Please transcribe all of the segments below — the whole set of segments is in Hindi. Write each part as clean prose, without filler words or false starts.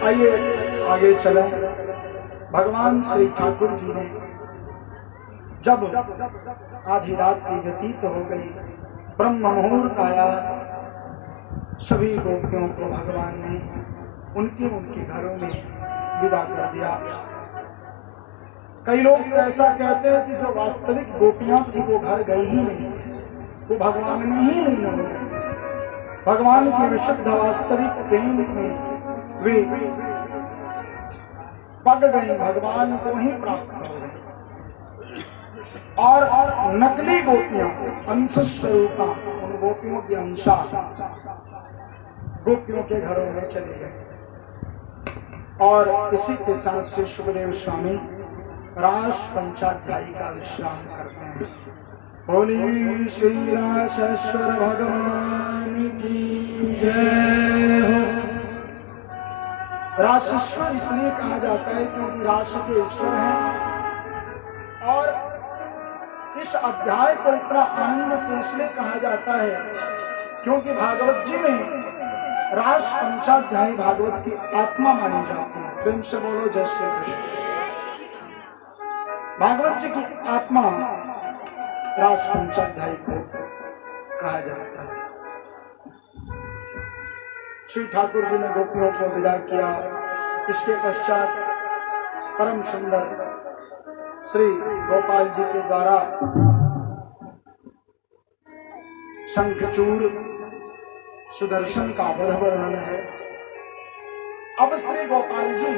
आइए आगे चले। भगवान श्री ठाकुर जी ने जब आधी रात की व्यतीत हो गई, ब्रह्म मुहूर्त आया, सभी गोपियों को भगवान ने उनके घरों में विदा कर दिया। कई लोग ऐसा कहते हैं कि जो वास्तविक गोपियां थी वो घर गई ही नहीं, वो भगवान में ही नहीं मिले। भगवान के विशुद्ध वास्तविक प्रेम में वे पग गई, भगवान को ही प्राप्त कर गई। और नकली गोपियां, अंश स्वरूपा, उन गोपियों की अंशा गोपियों के घरों में चले गए। और इसी के साथ से सुखदेव स्वामी रास पंचाध्यायी का विश्राम करते हैं। बोली श्री रासेश्वर भगवान की जय हो। रासेश्वर इसलिए कहा जाता है क्योंकि रास के ईश्वर हैं। और इस अध्याय को इतना आनंद से इसलिए कहा जाता है क्योंकि भागवत जी में रास पंचाध्यायी भागवत की आत्मा मानी जाती है। प्रेम से बोलो जय श्री कृष्ण। भागवत जी की आत्मा रास पंचाध्यायी को कहा जाता है। श्री ठाकुर जी ने गोपियों को विदा किया। इसके पश्चात परम सुंदर श्री गोपाल जी के द्वारा शंखचूड़ सुदर्शन का वध वर्णन है। अब श्री गोपाल जी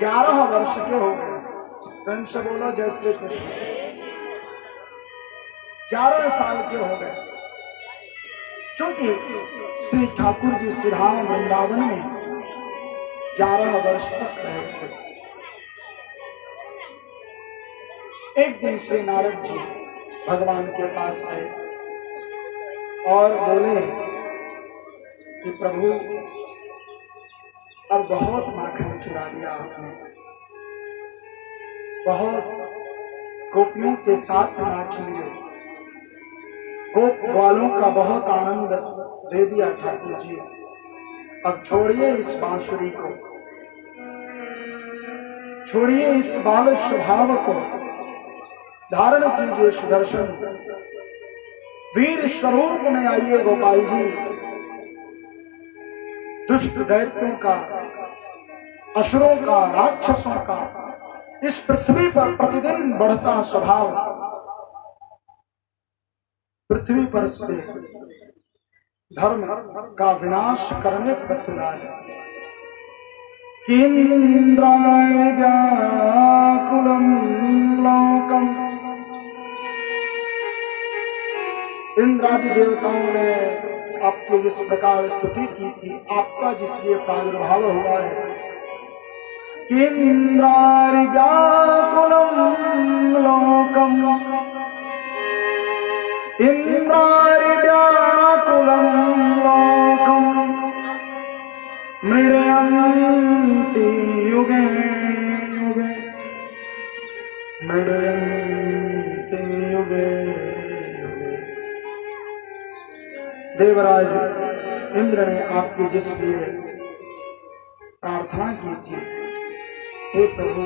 11 वर्ष के हो गए। प्रेम से बोलो जय श्री कृष्ण। 11 साल के हो गए। चूंकि श्री ठाकुर जी श्रीधाम वृंदावन में 11 वर्ष तक रहे थे। एक दिन श्री नारद जी भगवान के पास आए और बोले कि प्रभु अब बहुत माखन चुरा लिया आपने, बहुत गोपियों के साथ नाच लिए, गोप वालों का बहुत आनंद दे दिया ठाकुर जी। अब छोड़िए इस बांसुरी को, छोड़िए इस बाल स्वभाव को, धारण कीजिए सुदर्शन, वीर स्वरूप में आइए गोपाल जी। दुष्ट दैत्यों का, असुरों का, राक्षसों का इस पृथ्वी पर प्रतिदिन बढ़ता स्वभाव पृथ्वी पर से धर्म का विनाश करने पर तुला है। इंद्राय व्याकुलं लोकम, इंद्रादि देवताओं ने आपकी जिस प्रकार स्तुति की थी, आपका जिसलिए प्रादुर्भाव हुआ है, इंद्राय व्याकुलं लोकम, इंद्राय व्याकुलं लोकम, मृडयन्ति युगे युगे, मृडयन्ति युगे युगे। देवराज इंद्र ने आपकी जिसलिए प्रार्थना की थी, हे प्रभु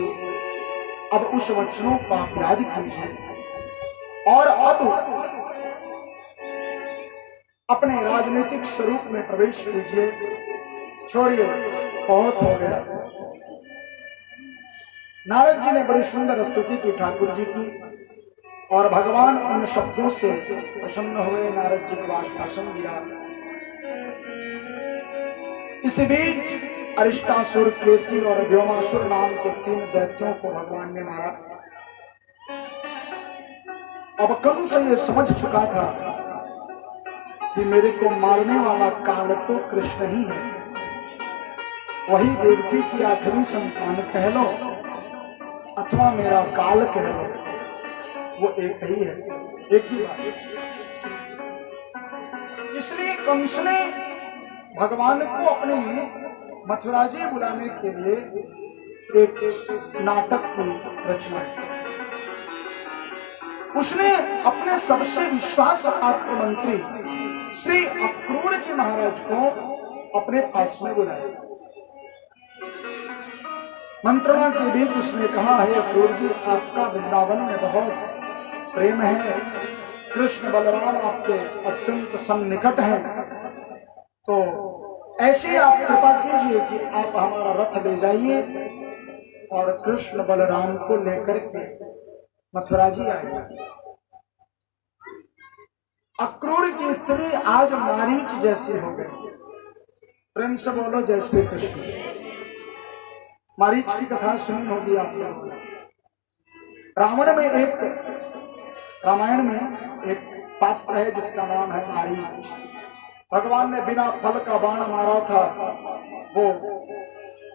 अब उस वचनों का याद कीजिए और अब अपने राजनीतिक स्वरूप में प्रवेश कीजिए। छोड़िए, बहुत हो गया। नारद जी ने बड़ी सुंदर स्तुति की ठाकुर जी की और भगवान उन शब्दों से प्रसन्न हुए। नारद जी को आश्वासन दिया। इस बीच अरिष्टासुर, केसी और व्योमासुर नाम के 3 दैत्यों को भगवान ने मारा। अब कंस ये समझ चुका था कि मेरे को मारने वाला काल तो कृष्ण ही है। वही देवकी की आखिरी संतान कह लो अथवा मेरा काल कह लो, वो एक ही है, एक ही बात। इसलिए कंस ने भगवान को अपने मथुरा जी बुलाने के लिए एक नाटक की रचना की। उसने अपने सबसे विश्वासपात्र मंत्री श्री अक्रूर जी महाराज को अपने पास में बुलाया मंत्रणा के बीच उसने कहा, है अक्रूर जी, आपका वृंदावन में बहुत प्रेम है, कृष्ण बलराम आपके अत्यंत सन्निकट हैं, तो ऐसी आप कृपा कीजिए कि आप हमारा रथ ले जाइए और कृष्ण बलराम को लेकर के मथुरा जी आइए। अक्रूर की स्त्री आज मारीच जैसी हो गई। प्रेम से बोलो जय श्री कृष्ण। मारीच की कथा सुनी होगी आप लोगों ने। रामायण में एक पात्र है जिसका नाम है मारीच। भगवान ने बिना फल का बाण मारा था, वो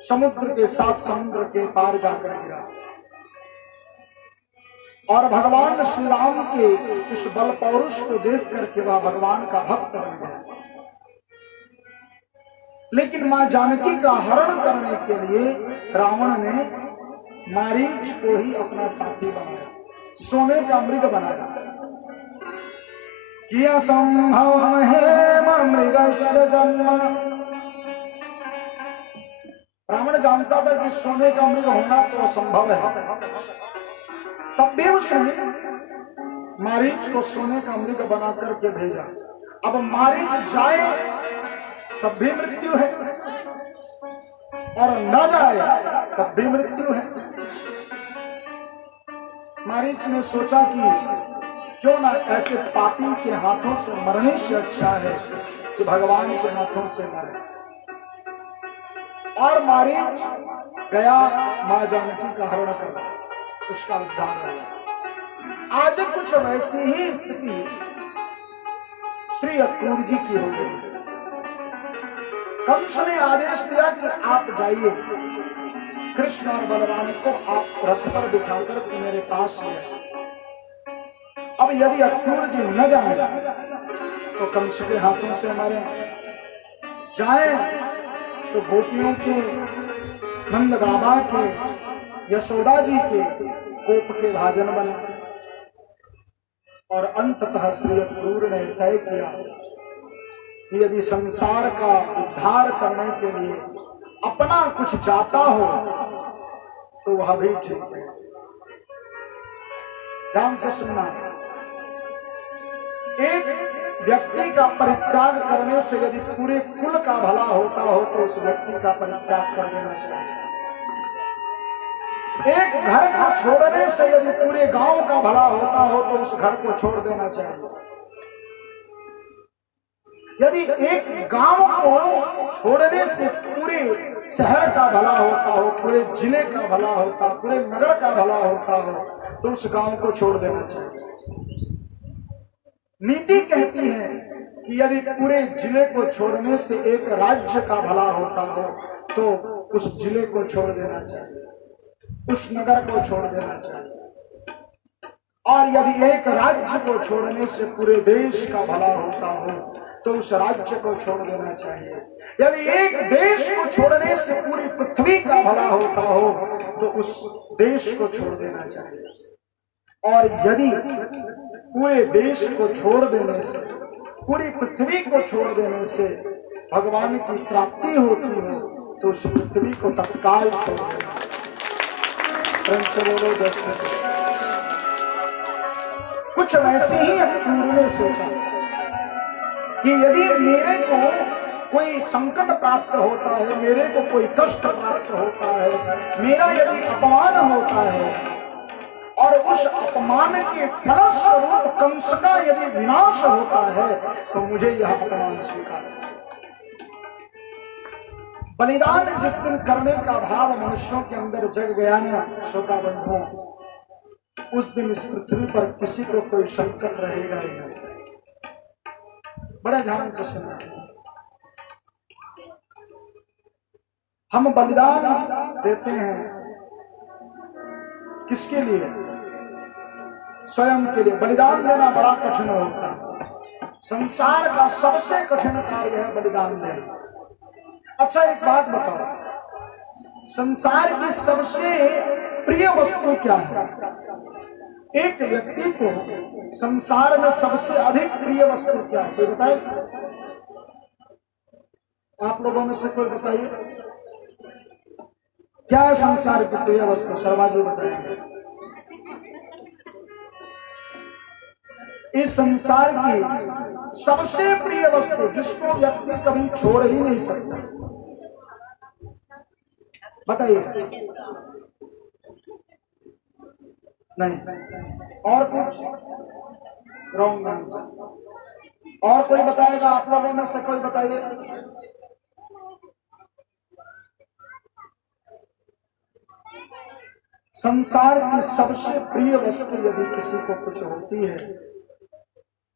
समुद्र के साथ समुद्र के पार जाकर गिरा और भगवान श्री राम के इस बल पौरुष को देख करके वह भगवान का भक्त बन गया। लेकिन मां जानकी का हरण करने के लिए रावण ने मारीच को ही अपना साथी बनाया, सोने का मृग बनाया। किया संभव है मृगस्य जन्म। रावण जानता था कि सोने का मृग होना तो असंभव है, तब भी उसने मारीच को सोने का मृग बना करके भेजा। अब मारीच जाए तब भी मृत्यु है और न जाए तब भी मृत्यु है। मारीच ने सोचा कि क्यों ना ऐसे पापी के हाथों से मरने से अच्छा है कि भगवान के हाथों से मरे। और मारीच गया मां जानकी का हरण करना, उसका उद्धार हुआ। आज कुछ वैसी ही स्थिति श्री अक्रूर जी की हो गई। कंस ने आदेश दिया कि आप जाइए, कृष्ण और बलराम को आप रथ पर बिठाकर के मेरे पास ले आए। अब यदि अक्रूर जी न जाए तो कंस के हाथों से मरे, जाए तो गोपियों के, नंद बाबा के, यशोदा जी के कोप के भाजन बने। और अंततः श्री अक्रूर ने तय किया कि यदि संसार का उद्धार करने के लिए अपना कुछ जाता हो तो वह भी ठीक है। ध्यान से सुनना, एक व्यक्ति का परित्याग करने से यदि पूरे कुल का भला होता हो तो उस व्यक्ति का परित्याग कर देना चाहिए। एक घर को छोड़ने से यदि पूरे गांव का भला होता हो तो उस घर को छोड़ देना चाहिए। यदि एक गांव को छोड़ने से पूरे शहर का भला होता हो, पूरे जिले का भला होता, पूरे नगर का भला होता हो तो उस गांव को छोड़ देना चाहिए। नीति कहती है कि यदि पूरे जिले को छोड़ने से एक राज्य का भला होता हो तो उस जिले को छोड़ देना चाहिए, उस नगर को छोड़ देना चाहिए। और यदि एक राज्य को छोड़ने से पूरे देश का भला होता हो तो उस राज्य को छोड़ देना चाहिए। यदि एक देश को छोड़ने से पूरी पृथ्वी का भला होता हो तो उस देश को छोड़ देना चाहिए। और यदि पूरे देश को छोड़ देने से, पूरी पृथ्वी को छोड़ देने से भगवान की प्राप्ति होती हो तो उस पृथ्वी को तत्काल छोड़ देना। कुछ वैसे ही अक्रूर ने सोचा कि यदि मेरे को कोई संकट प्राप्त होता है, मेरे को कोई कष्ट प्राप्त होता है, मेरा यदि अपमान होता है और उस अपमान के फलस्वरूप कंस का यदि विनाश होता है तो मुझे यह अपमान स्वीकार है। बलिदान जिस दिन करने का भाव मनुष्यों के अंदर जग गया ना श्रोता बंधुओं, उस दिन इस पृथ्वी पर किसी को कोई संकट रहेगा ही नहीं। बड़े ध्यान से सुनना, हम बलिदान देते हैं किसके लिए? स्वयं के लिए। बलिदान देना बड़ा कठिन होता है, संसार का सबसे कठिन कार्य है बलिदान देना। अच्छा एक बात बताओ, संसार की सबसे प्रिय वस्तु क्या है? एक व्यक्ति को संसार में सबसे अधिक प्रिय वस्तु क्या है? कोई बताए? आप लोगों में से कोई बताइए। क्या है संसार की प्रिय वस्तु? शर्मा जी बताएंगे। इस संसार की सबसे प्रिय वस्तु जिसको व्यक्ति कभी छोड़ ही नहीं सकता, बताइए। नहीं और कुछ? Wrong answer. और कोई बताएगा? आप लोगों में से कोई बताइए। संसार की सबसे प्रिय वस्तु यदि किसी को कुछ होती है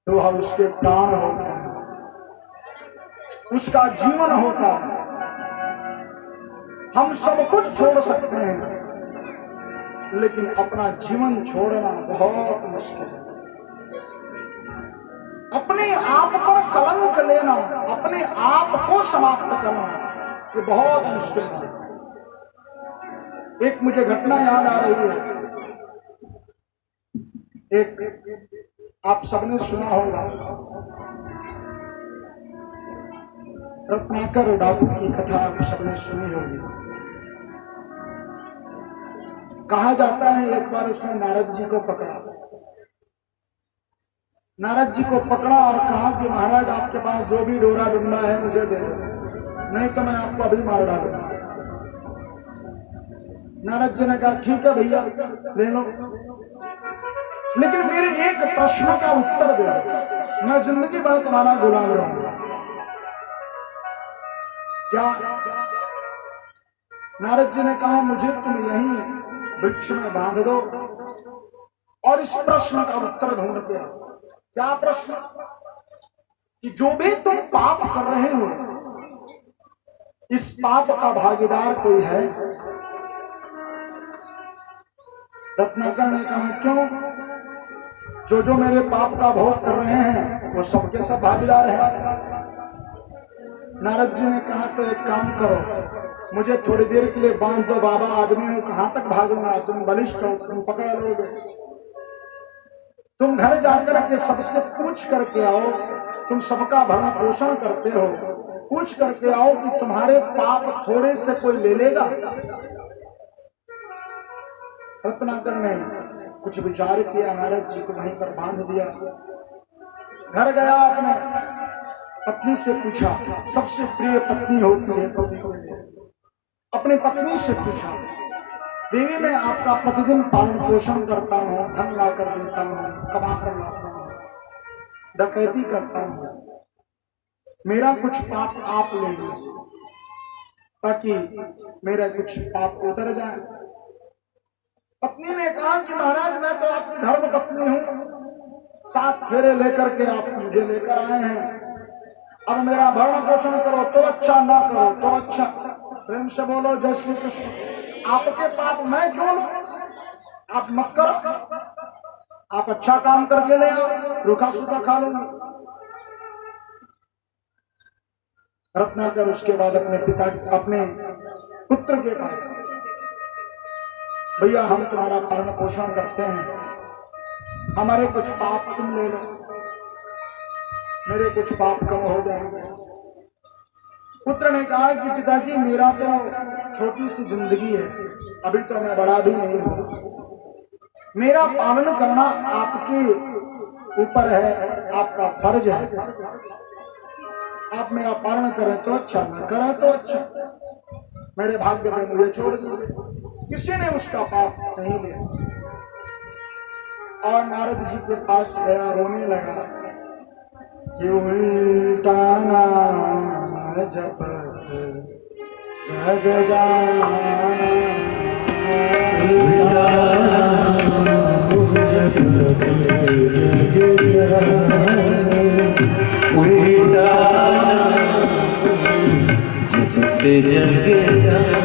तो वह उसके प्राण होते हैं, उसका जीवन होता है। हम सब कुछ छोड़ सकते हैं लेकिन अपना जीवन छोड़ना बहुत मुश्किल है। अपने आप पर कलंक लेना, अपने आप को समाप्त करना, ये बहुत मुश्किल है। एक मुझे घटना याद आ रही है। एक आप सबने सुना होगा, रत्नाकर डाकू की कथा आप सबने सुनी होगी। कहा जाता है एक बार उसने नारद जी को पकड़ा। नारद जी को पकड़ा और कहा कि महाराज आपके पास जो भी डोरा डुंडा है मुझे दे दो, नहीं तो मैं आपको अभी मार डालूंगा। नारद जी ने कहा ठीक है भैया ले लो, लेकिन मेरे एक प्रश्न का उत्तर दो, मैं जिंदगी भर तुम्हारा गुलाम रहूंगा। क्या? नारद जी ने कहा मुझे तुम यहीं वृक्ष में बांध दो और इस प्रश्न का उत्तर ढूंढ के आओ। क्या प्रश्न? कि जो भी तुम पाप कर रहे हो इस पाप का भागीदार कोई है? रत्नाकर ने कहा क्यों? जो मेरे पाप का भोग कर रहे हैं वो सबके सब भागीदार है। नारद जी ने कहा तो एक काम करो, मुझे थोड़ी देर के लिए बांध दो, बाबा आदमी हूं, कहां तक भागूंगा, तुम बलिष्ठ हो, तुम पकड़ लोगे। तुम घर जाकर के सबसे पूछ करके आओ, तुम सबका भरण पोषण करते हो, पूछ करके आओ कि तुम्हारे पाप थोड़े से कोई ले लेगा। रत्नाकर ने कुछ विचार किया, नारद जी को वहीं पर बांध दिया। घर गया, अपने पत्नी से पूछा, सबसे प्रिय पत्नी होती है तो अपनी पत्नी से पूछा, देवी मैं आपका प्रतिदिन पालन पोषण करता हूँ, धन ला कर देता हूँ, कमा कर लाता हूँ, डकैती करता हूँ, मेरा कुछ पाप आप ले लीजिए ताकि मेरा कुछ पाप उतर जाए। पत्नी ने कहा कि महाराज मैं तो आपकी धर्म पत्नी हूँ, 7 फेरे लेकर के आप मुझे लेकर आए हैं, अब मेरा भरण पोषण करो तो अच्छा, ना करो तो अच्छा। प्रेम से बोलो जय श्री कृष्ण। आपके पाप मैं क्यों लूं? आप मत करो, आप अच्छा काम करके ले आओ, रूखा सूखा खा लो। रत्नाकर उसके बाद अपने पुत्र के पास, भैया हम तुम्हारा पालन पोषण करते हैं, हमारे कुछ पाप तुम ले लो, मेरे कुछ पाप कम हो जाएंगे। पुत्र ने कहा कि पिताजी मेरा तो छोटी सी जिंदगी है, अभी तो मैं बड़ा भी नहीं हूं, मेरा पालन करना आपके ऊपर है, आपका फर्ज है। आप मेरा पालन करें तो अच्छा, न करें तो अच्छा, मेरे भाग्य में मुझे छोड़ दीजिए। किसी ने उसका पाप नहीं लिया। और नारद जी के पास गया, रोने लगा कि उल्टा नाम जपत जग जाना, उल्टा नाम जपत जग जाना, उल्टा नाम जपत जग जाना।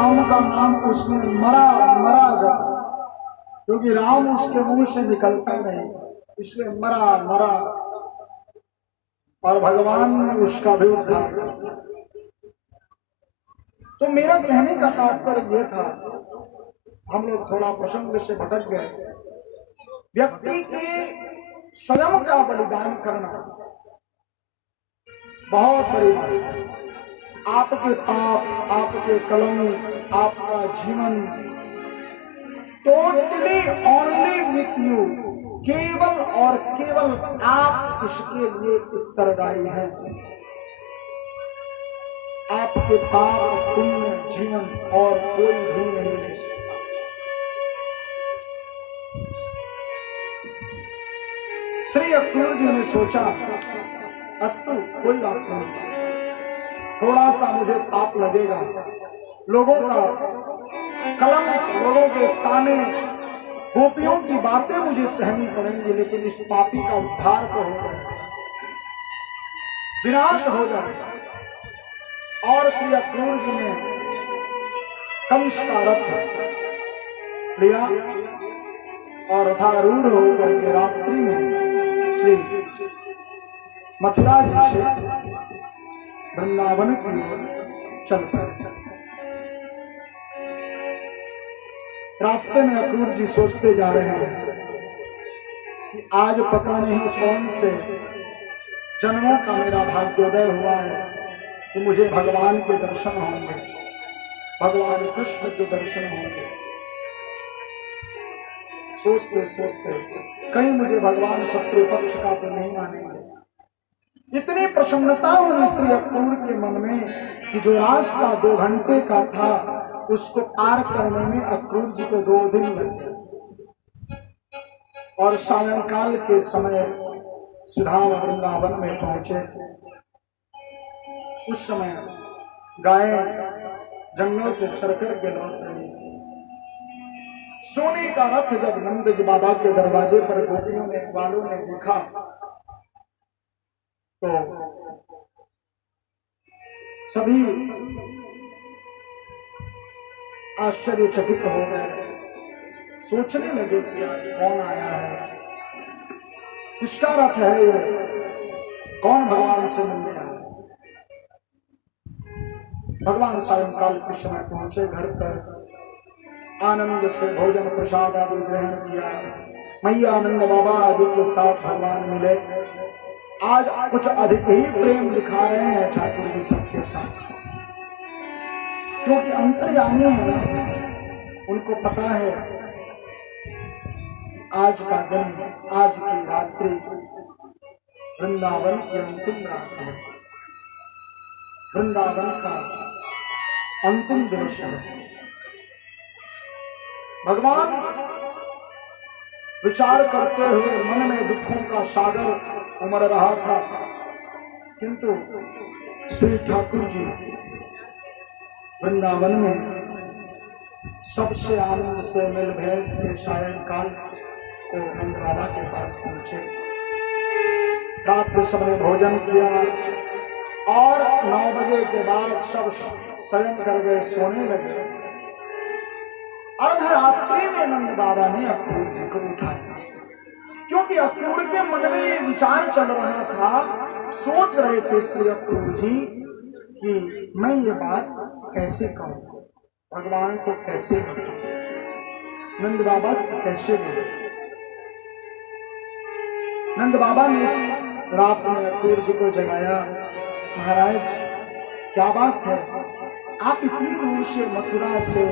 राम का नाम उसने मरा मरा जब, क्योंकि राम उसके मुंह से निकलता नहीं, इसलिए मरा मरा। और भगवान ने उसका भी उद्धार। तो मेरा कहने का तात्पर्य यह था, हम लोग थोड़ा प्रसंग से भटक गए। व्यक्ति के स्वयं का बलिदान करना बहुत बड़ी बात है। आपके पाप, आपके कलंक, आपका जीवन टोटली ओनली विथ यू, केवल और केवल आप इसके लिए उत्तरदायी हैं। आपके पाप, पुण्य, जीवन और कोई भी नहीं ले सकता। श्री अक्रूर जी ने सोचा, अस्तु कोई बात नहीं, थोड़ा सा मुझे पाप लगेगा, लोगों का कलंक, लोगों के ताने, गोपियों की बातें मुझे सहनी पड़ेंगी, लेकिन इस पापी का उद्धार तो हो जाएगा, विनाश हो जाएगा। और श्री अक्रूर जी ने कंस का रथ लिया और रथारूढ़ होकर के रात्रि में श्री मथुरा जी से वृंदावन की ओर चल पड़े। रास्ते में अक्रूर जी सोचते जा रहे हैं कि आज पता नहीं कौन से जन्मों का मेरा भाग्योदय हुआ है कि मुझे भगवान के दर्शन होंगे, भगवान कृष्ण के दर्शन होंगे। सोचते सोचते कहीं मुझे भगवान शत्रु पक्ष का तो नहीं मानेंगे। इतनी प्रसन्नता हुई श्री अक्रूर के मन में कि जो रास्ता 2 घंटे का था उसको पार करने में अक्रूर जी को 2 दिन लग गए। और सायंकाल के समय सुधाम वृंदावन में पहुंचे। उस समय गायें जंगल से चरकर के लौट रही। सोने का रथ जब नंद जी बाबा के दरवाजे पर गोपियों ने, ग्वालों ने देखा तो सभी आश्चर्यचकित हो गए, सोचने लगे कि आज कौन आया है, किसका रथ है ये, कौन भगवान से मिलने आया। भगवान सायंकाल के समय पहुंचे घर पर, आनंद से भोजन प्रसाद आदि ग्रहण किया। मैया आनंद बाबा आदि के साथ भगवान मिले। आज कुछ अधिक ही प्रेम दिखा रहे हैं ठाकुर जी सबके साथ, क्योंकि अंतर्यामी है, उनको पता है आज का दिन, आज की रात्रि वृंदावन की अंतिम रात है, वृंदावन का अंतिम दिवस है। भगवान विचार करते हुए मन में दुखों का सागर उमड़ रहा था, किंतु श्री ठाकुर जी वृंदावन में सबसे आनंद से मिल भेद के सायंकाल को नंद बाबा के पास पहुंचे। रात को सबने भोजन किया और 9 बजे के बाद सब शयन कर गए, सोने लगे। अर्धरात्रि में नंद बाबा ने अक्रूर जी को उठाया, क्योंकि अक्रूर के मन में ये विचार चल रहा था, सोच रहे थे श्री अक्रूर जी कि मैं ये बात कैसे कहूं, भगवान को कैसे कहूं, नंद बाबा से कैसे बोले। नंद बाबा ने इस रात में अक्रूर जी को जगाया। महाराज क्या बात है, आप इतनी दूर से मथुरा से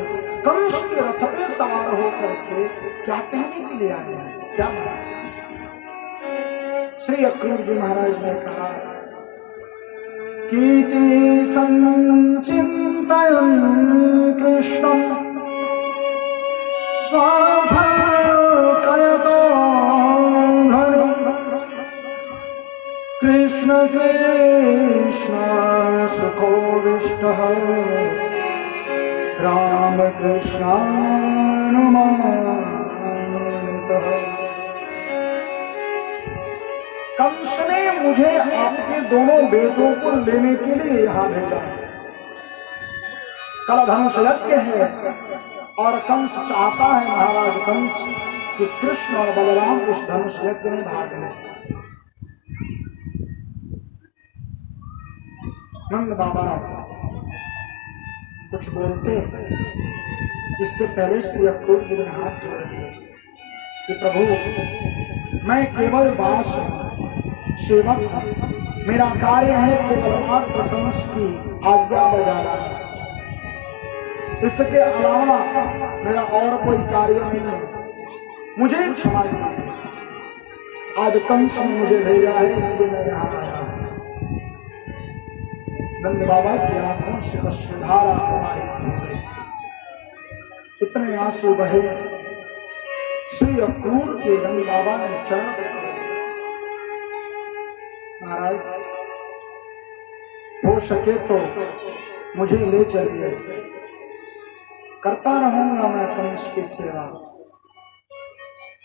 कंस के रथ पे सवार होकर के क्या कहने के लिए आए हैं, क्या बात? श्री अक्रूर जी महाराज ने कहा, कीर्ति संचिंतयन् कृष्णं स्वाभयतो धनु कृष्ण कृष्ण सुखोविष्टः राम कृष्णानुमानितः। कंस ने मुझे आपके दोनों बेटों को लेने के लिए यहां भेजा। कल धनुष यज्ञ है और कंस चाहता है, महाराज कंस, कि कृष्ण और बलराम उस धनुष यज्ञ में भाग लें। नंद बाबा कुछ बोलते, इससे पहले श्री अक्रूर जी ने हाथ जोड़ दिए कि प्रभु मैं केवल दास हूं, सेवक, मेरा कार्य है केवल मात्र कंस की आज्ञा बजाना, इसके अलावा मेरा और कोई कार्य नहीं है, मुझे क्षमा कीजिए। आज कंस ने मुझे भेजा है, इसलिए मैं यहाँ आया हूं। नंद बाबा की आंखों से अश्रुधारा प्रवाहित हो गई, इतने आंसू बहे। श्री अक्रूर के नंद बाबा ने चरण पकड़े, महाराज हो सके तो मुझे ले चलिए, करता रहूंगा मैं कंस की सेवा,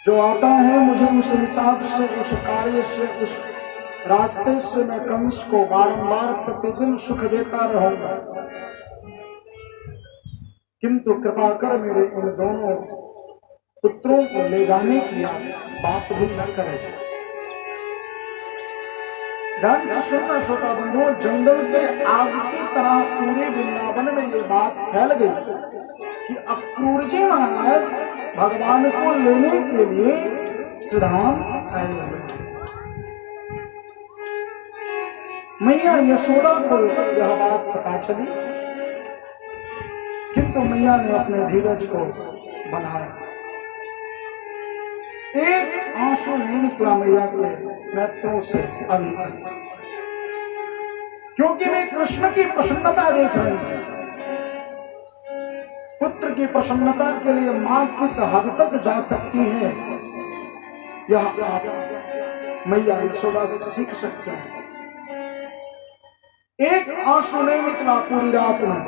जो आता है मुझे उस हिसाब से, उस कार्य से, उस रास्ते से मैं कंस को बारंबार प्रतिदिन सुख देता रहूंगा, किंतु कृपा कर मेरे इन दोनों पुत्रों को ले जाने की बात भी न करें। ध्यान से सुनना श्रोता बंधुओं, जंगल के आग की तरह पूरे वृंदावन में ये बात फैल गई कि अक्रूर जी महाराज भगवान को लेने के लिए श्रीधाम आए हुए। मैया यशोदा को यह बात पता चली, किंतु मैया ने अपने धीरज को बनाया। एक आंसू नहीं निकला मैया के नेत्रों से अभी तक, क्योंकि वे कृष्ण की प्रसन्नता देख रहे हैं। पुत्र की प्रसन्नता के लिए मां किस हद तक जा सकती है, यह आप मैया यशोदा से सीख सकते हैं। एक आंसू नहीं निकला पूरी रात में,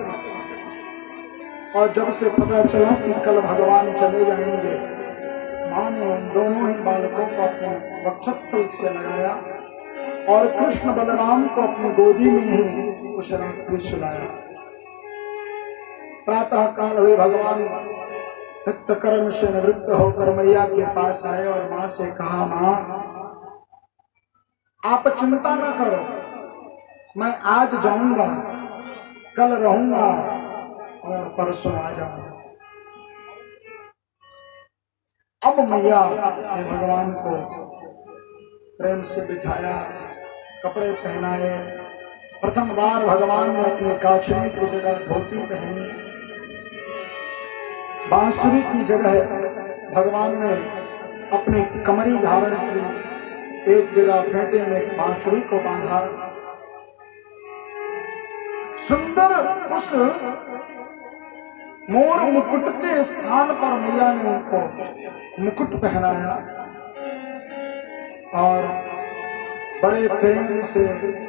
और जब से पता चला कि कल भगवान चले जाएंगे, मां ने उन दोनों ही बालकों को अपने वक्षस्थल से लगाया और कृष्ण बलराम को अपनी गोदी में ही उस रात्रि सुलाया। प्रातः काल हुए भगवान नित्य कर्म से निवृत्त होकर मैया के पास आए और मां से कहा, मां आप चिंता न करो, मैं आज जाऊंगा, कल रहूंगा और परसों आ जाऊंगा। अब मैया ने भगवान को प्रेम से बिठाया, कपड़े पहनाए। प्रथम बार भगवान ने अपने काछनी की जगह धोती पहनी, बांसुरी की जगह भगवान ने अपनी कमरी धारण की, एक जगह फेंटे में बांसुरी को बांधा। सुंदर उस मोर मुकुट के स्थान पर मैया ने उनको मुकुट पहनाया और बड़े प्रेम से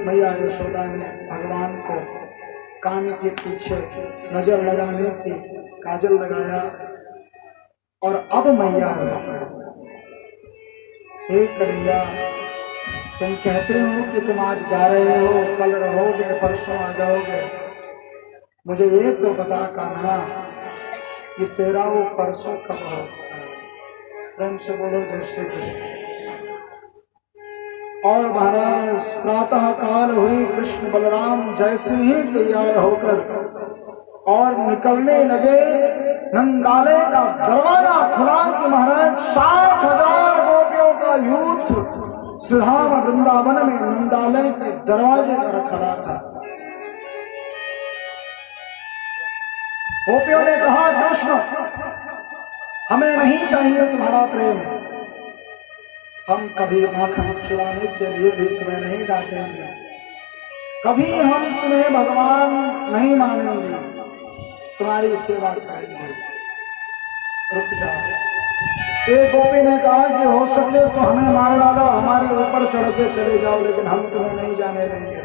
मैया यशोदा ने भगवान को कान के पीछे नजर लगाने की काजल लगाया। और अब मैया एक कन्हैया, तुम कहते हो कि तुम आज जा रहे हो, कल रहोगे, परसों आ जाओगे, मुझे ये तो बता कान्हा कि तेरा वो परसों कब होगा। प्रेम से बोलो जय श्री कृष्ण। और महाराज प्रातः काल हुई, कृष्ण बलराम जैसे ही तैयार होकर और निकलने लगे, नंदालय का दरवाजा खुला कि महाराज 60,000 गोपियों का यूथ श्रीधाम वृंदावन में नंदालय के दरवाजे पर खड़ा था। गोपियों ने कहा, कृष्ण हमें नहीं चाहिए तुम्हारा प्रेम, हम कभी माखन चुराने के लिए भी तुम्हें नहीं डांटेंगे, कभी हम तुम्हें भगवान नहीं मानेंगे, तुम्हारी सेवा करेंगे, रुक जाओ। एक गोपी ने कहा कि हो सके तो हमें मार डालो, हमारे ऊपर चढ़ के चले जाओ, लेकिन हम तुम्हें नहीं जाने देंगे।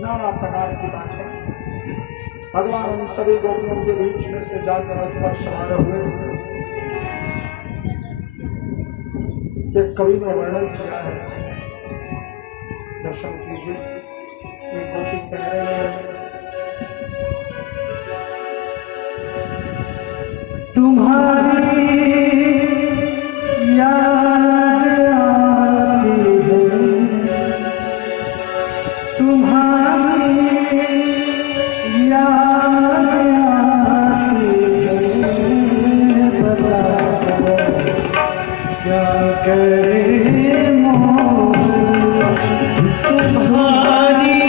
नाना प्रकार की बातें। भगवान उन सभी गोपियों के बीच में से जाकर रथ पर सवार हुए। एक कवि ने वर्णन किया है, दर्शन कीजिए। एक गोपी कह रहे हैं, तुम्हारी याद आती है, तुम्हारी याद आती है, बता क्या करे मोर, तुम्हारी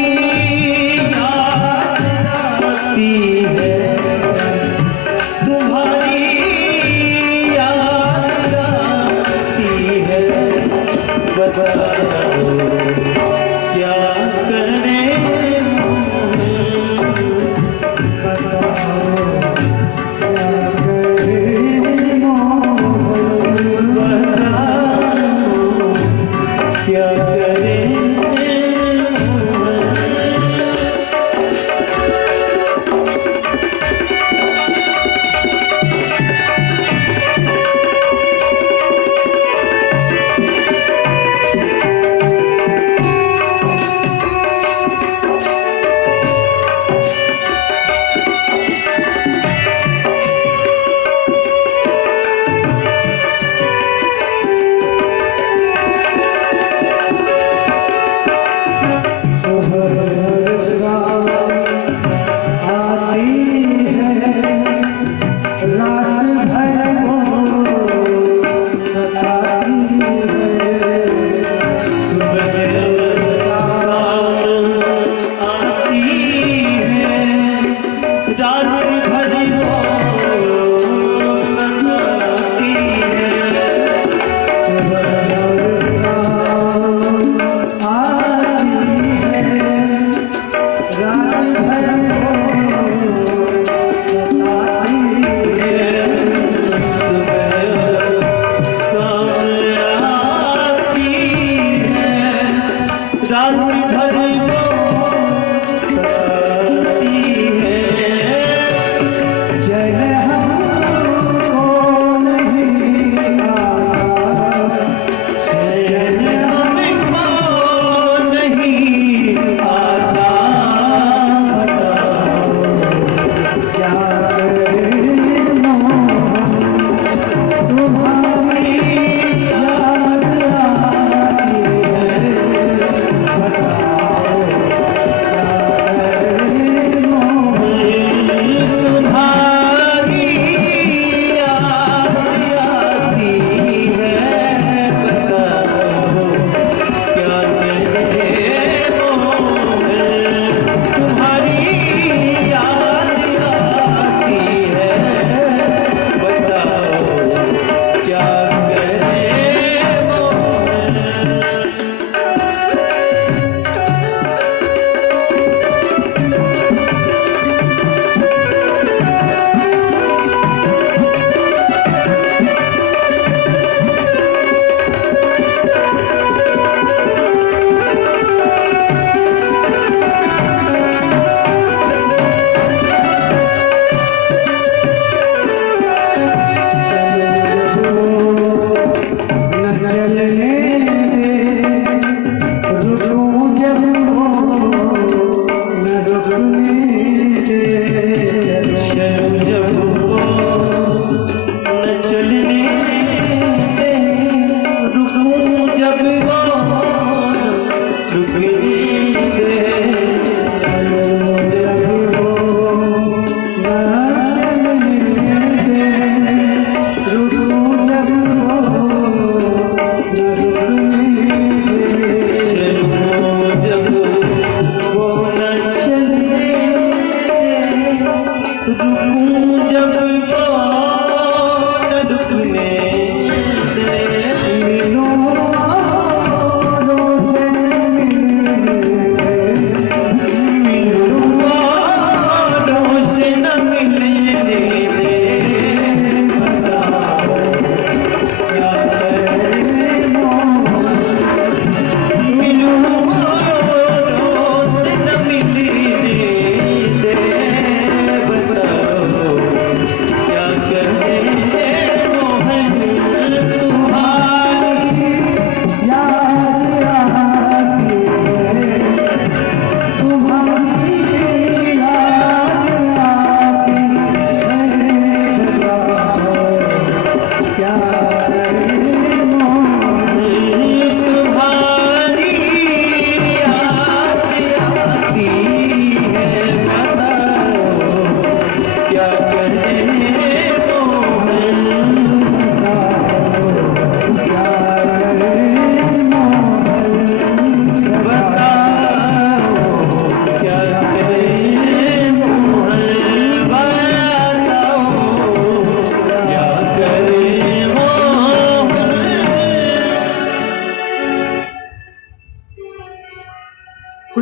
याद आती है, तुम्हारी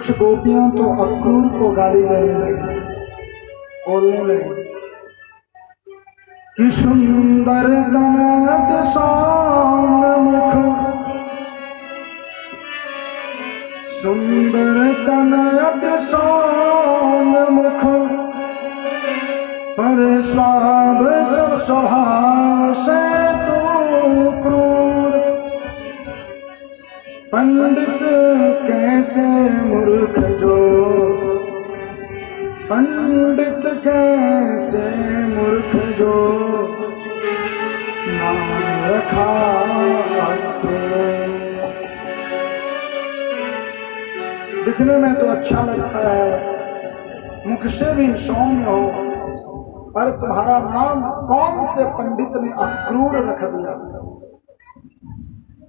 कुछ गोपियां तो अक्रूर को गाली देने लगी, बोलने लगी कि सुंदर तन अति सौम्य मुख, सुंदर तन अति सौम्य मुख, पर स्वभाव से तू क्रूर, पंडित कैसे मूर्ख जो, पंडित कैसे मूर्ख जो, नाम रखा दिखने में तो अच्छा लगता है, मुख से भी सौम्य हो, पर तुम्हारा नाम कौन से पंडित ने अक्रूर रख दिया?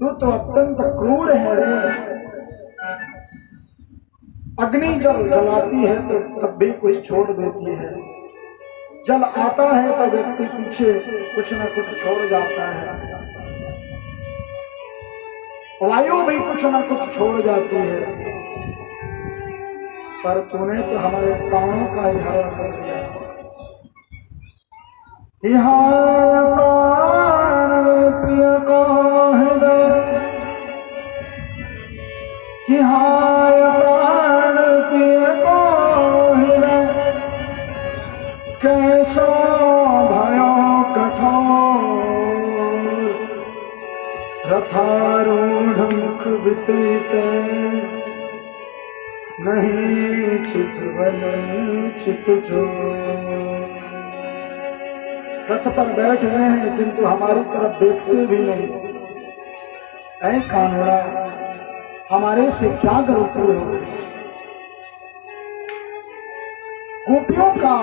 तू तो अत्यंत क्रूर है रे। अग्नि जब जलाती है तो तब भी कुछ छोड़ देती है, जल आता है तो व्यक्ति पीछे कुछ न कुछ छोड़ जाता है, वायु भी कुछ न कुछ छोड़ जाती है, पर तूने तो हमारे प्राणों का ही हरण कर दिया। प्राण प्रिय को हृदय, कि हाय प्राण प्रिय को हृदय, कैसो भयो कठोर, रथारूढ़ मुख वितरित, नहीं चितवन चित जो। रथ पर बैठ गए हैं किंतु हमारी तरफ देखते भी नहीं। ऐ कानड़ा, हमारे से क्या गलती हो? गोपियों का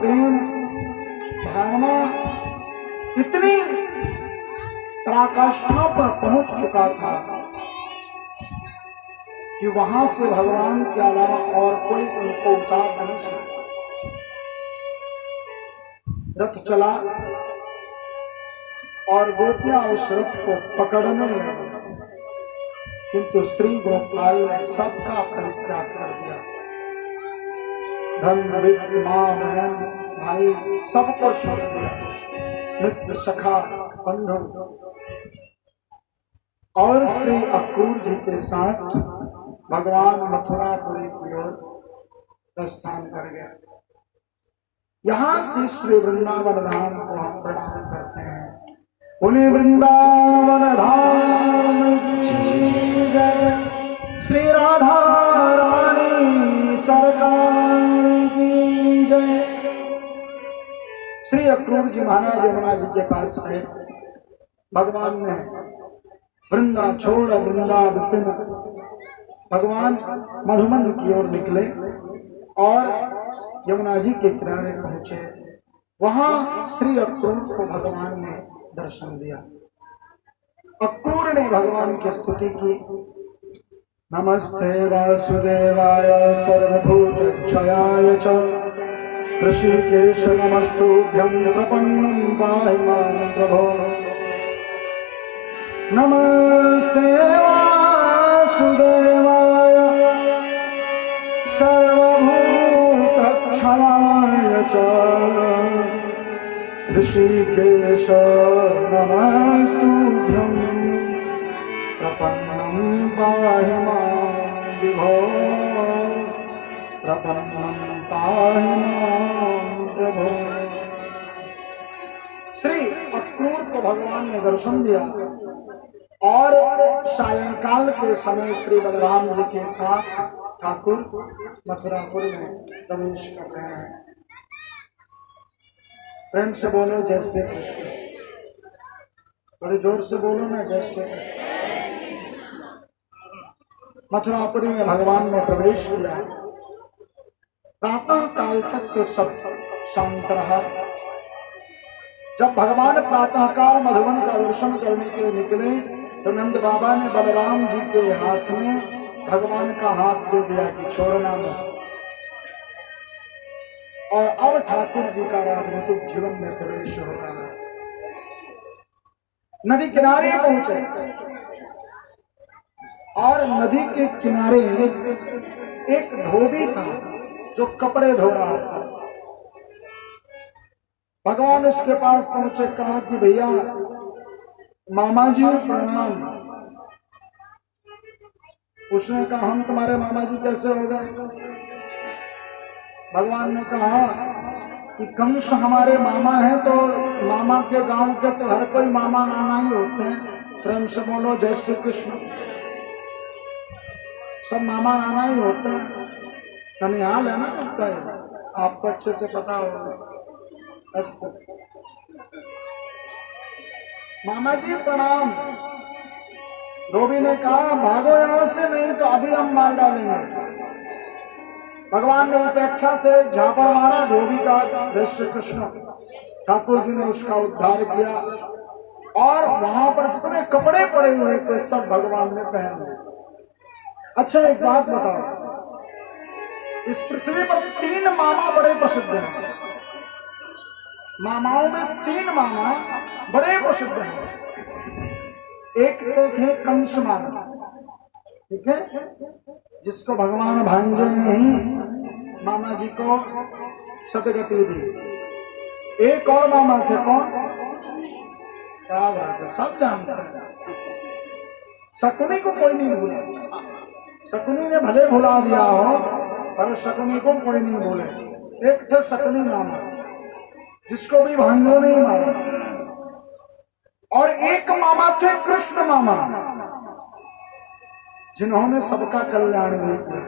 प्रेम भावना इतनी पराकाष्ठा पर पहुंच चुका था कि वहां से भगवान के अलावा और कोई उनको उतार नहीं सकता। रथ चला और गोपियां उस रथ को पकड़ने लगी, किंतु श्री गोपाल ने सबका परित्याग कर दिया। धन वित्त मां बहन भाई सबको छोड़ दिया, मित्र सखा बंधु, और श्री अक्रूर जी के साथ भगवान मथुरापुरी की ओर प्रस्थान कर गया। यहाँ से श्री वृंदावन धाम को हम प्रणाम करते हैं। बोले वृंदावन धाम की जय, श्री राधा रानी सरकार की जय। श्री अक्रूर जी महाराज यमुना जी के पास आए। भगवान ने वृंदा छोड़ वृंदा विपिन, भगवान मधुमन की ओर निकले और यमुना जी के किनारे पहुंचे। वहां श्री अक्रूर को भगवान ने दर्शन दिया। अक्रूर ने भगवान की स्तुति की। नमस्ते वासुदेवाय सर्वभूत क्षयाय च, ऋषिकेश नमस्तुभ्यं प्रपन्नं पाहि मां प्रभो। नमस्ते वासुदेवाय सर्वभूत क्षयाय च, ऋषिकेश नमस्तुभ्यं प्रपन्नं पाहि मां विभो, प्रपन्नं पाहि मां प्रभो। श्री अक्रूर को भगवान ने दर्शन दिया और सायंकाल के समय श्री बलराम जी के साथ ठाकुर मथुरापुर में प्रवेश कर रहे हैं। प्रेम से बोलो जय श्री कृष्ण, बड़े जोर से बोलो ना जय श्री कृष्ण। मथुरापुरी में भगवान ने प्रवेश किया। प्रातः काल तक तो सब शांत रहा। जब भगवान प्रातः काल मधुबन का दर्शन करने के लिए निकले तो नंद बाबा ने बलराम जी के हाथ में भगवान का हाथ दे दिया कि छोड़ना मत। और अब ठाकुर जी का राजनीतिक जीवन में प्रवेश हो रहा है। नदी किनारे पहुंचे और नदी के किनारे एक धोबी था जो कपड़े धो रहा था। भगवान उसके पास पहुंचे, कहा कि भैया मामा जी प्रणाम। उसने कहा हम तुम्हारे मामा जी कैसे हो गए? भगवान ने कहा कि कंस हमारे मामा है, तो मामा के गांव के तो हर कोई मामा नाना ही होते हैं। प्रेम से बोलो जय श्री कृष्ण। सब मामा नाना ही होते हैं। कन्याल है ना आपका, आपको अच्छे से पता होगा। मामा जी प्रणाम। धोबी ने कहा भागो यहां से, नहीं तो अभी हम मार डालेंगे। भगवान ने उपेक्षा से झापड़ मारा धोबी का। जय श्री कृष्ण। ठाकुर जी ने उसका उद्धार किया और वहां पर जितने कपड़े पड़े हुए थे सब भगवान ने पहन लिए। अच्छा एक बात बताओ, इस पृथ्वी पर 3 मामा बड़े प्रसिद्ध हैं। मामाओं में 3 मामा बड़े प्रसिद्ध हैं। एक तो थे कंस मामा, ठीक है, जिसको भगवान भांजे ने ही मामा जी को सदगति दी। एक और मामा थे, कौन? क्या बात है, सब जानते हैं। शकुनी को कोई नहीं भूला। शकुनी ने भले भुला दिया हो, पर शकुनी को कोई नहीं भूले। एक थे शकुनी मामा, जिसको भी भांजों ने ही मारा। और एक मामा थे कृष्ण मामा, जिन्होंने सबका कल्याण भी किया।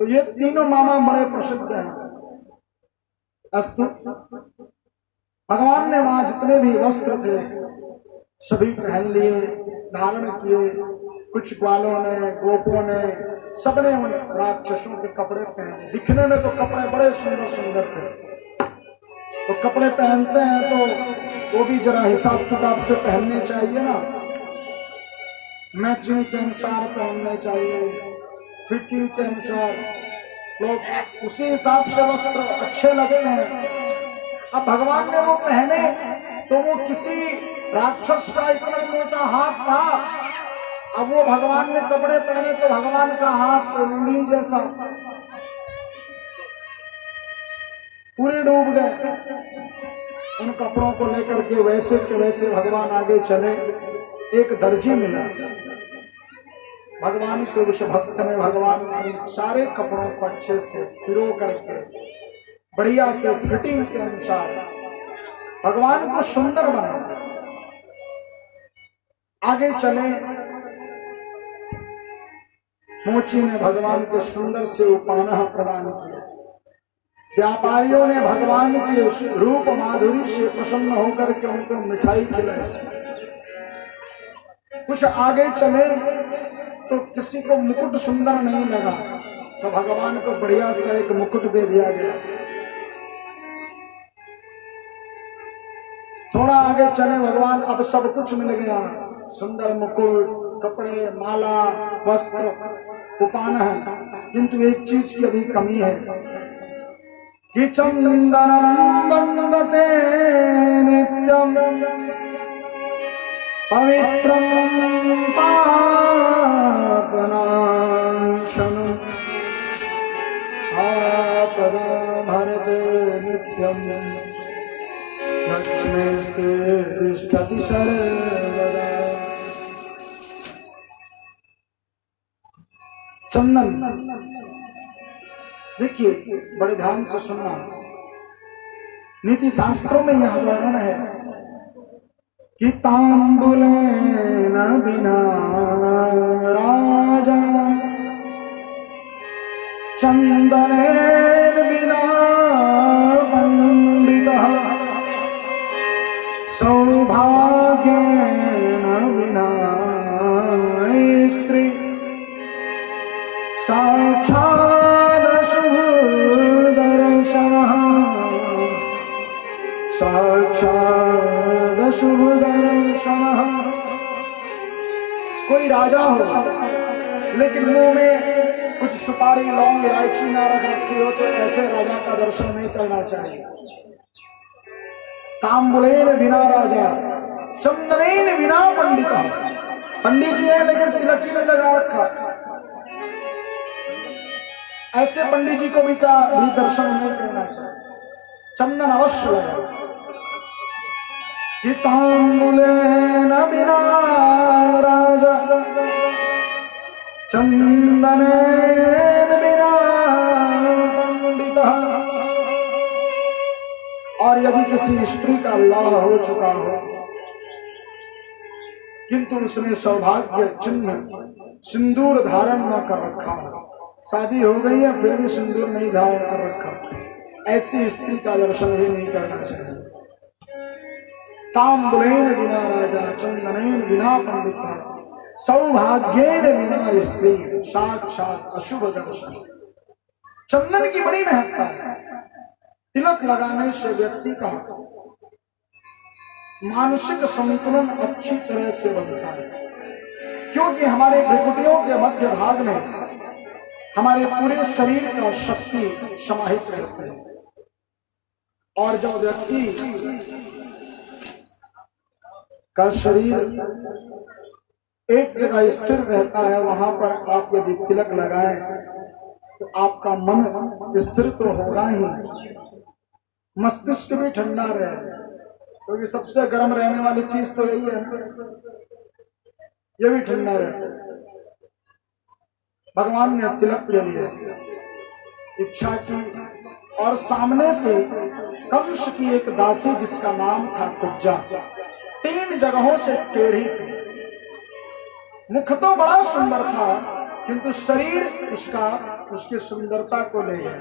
तो ये तीनों मामा बड़े प्रसिद्ध हैं। अस्तु, भगवान ने वहां जितने भी वस्त्र थे सभी पहन लिए, धारण किए। कुछ ग्वालों ने, गोपों ने, सबने उन राक्षसों के कपड़े पहने। दिखने में तो कपड़े बड़े सुंदर सुंदर थे। तो कपड़े पहनते हैं तो वो भी जरा हिसाब किताब से पहनने चाहिए ना, मैचिंग के अनुसार पहनने चाहिए, फिटिंग के अनुसार। लोग उसी हिसाब से वस्त्र अच्छे लगे हैं। अब भगवान ने वो पहने तो वो किसी राक्षस का इतना मोटा हाथ था। अब वो भगवान ने कपड़े पहने तो भगवान का हाथ उंगली जैसा, पूरे डूब गए। उन कपड़ों को लेकर के वैसे के वैसे भगवान आगे चले। एक दर्जी मिला, भगवान के उस भक्त ने भगवान सारे कपड़ों को अच्छे से पिरो करके बढ़िया से फिटिंग के अनुसार भगवान को सुंदर बना। आगे चले, मोची ने भगवान को सुंदर से उपानह प्रदान किया। व्यापारियों ने भगवान के रूप माधुरी से प्रसन्न होकर के उनको मिठाई खिलाई। कुछ आगे चले तो किसी को मुकुट सुंदर नहीं लगा, तो भगवान को बढ़िया सा एक मुकुट दे दिया गया। थोड़ा आगे चले, भगवान अब सब कुछ मिल गया, सुंदर मुकुट, कपड़े, माला, वस्त्र, उपानह, किंतु एक चीज की अभी कमी है कि चंदनम वंदते नित्यम पवित्रम पापनाशनम आपदामहरत नित्यम लक्ष्मीस्ते तिष्ठति सर्वदा। चंदन, देखिए बड़े ध्यान से सुनना। नीति शास्त्रों में यह वर्णन है कि तांबुलेन बिना राजा, चंदनेन बिना पंडितः, सौभाग्येन बिना स्त्री, साक्षात् शुभ दर्शनः, साक्षात् शुभ दर्शनः। कोई राजा हो लेकिन मुंह में कुछ सुपारी, लौंग, इलायची ना रख रखी हो तो ऐसे राजा का दर्शन नहीं करना चाहिए। तांबुलेन बिना राजा, चंदनेन बिना पंडिता। पंडित जी है लेकिन तिलक ही नहीं लगा रखा, ऐसे पंडित जी को भी दर्शन नहीं करना चाहिए, चंदन अवश्य लगा। तांबुलेन बिना राजा चंदनेन बिना पंडिता। और यदि किसी स्त्री का विवाह हो चुका हो किंतु उसने सौभाग्य चिन्ह सिंदूर धारण न कर रखा हो, शादी हो गई है फिर भी सिंदूर नहीं धारण कर रखा, ऐसी स्त्री का दर्शन भी नहीं करना चाहिए। तांबुलेन बिना राजा चंदनेन बिना पंडिता, सौभाग्येन बिना स्त्री साक्षात अशुभ दर्शन। चंदन की बड़ी महत्ता है। तिलक लगाने से व्यक्ति का मानसिक संतुलन अच्छी तरह से बनता है, क्योंकि हमारे भ्रुकुटियों के मध्य भाग में हमारे पूरे शरीर का शक्ति समाहित रहता है। और जब व्यक्ति का शरीर एक जगह स्थिर रहता है, वहां पर आप यदि तिलक लगाएं तो आपका मन स्थिर तो होगा ही, मस्तिष्क भी ठंडा रहे, क्योंकि सबसे गर्म रहने वाली चीज तो यही है, ये भी ठंडा रहे। भगवान ने तिलक के लिए इच्छा की और सामने से कंस की एक दासी जिसका नाम था कुब्जा, 3 जगहों से टेढ़ी थी। मुख तो बड़ा सुंदर था किंतु शरीर उसका उसकी सुंदरता को ले गया।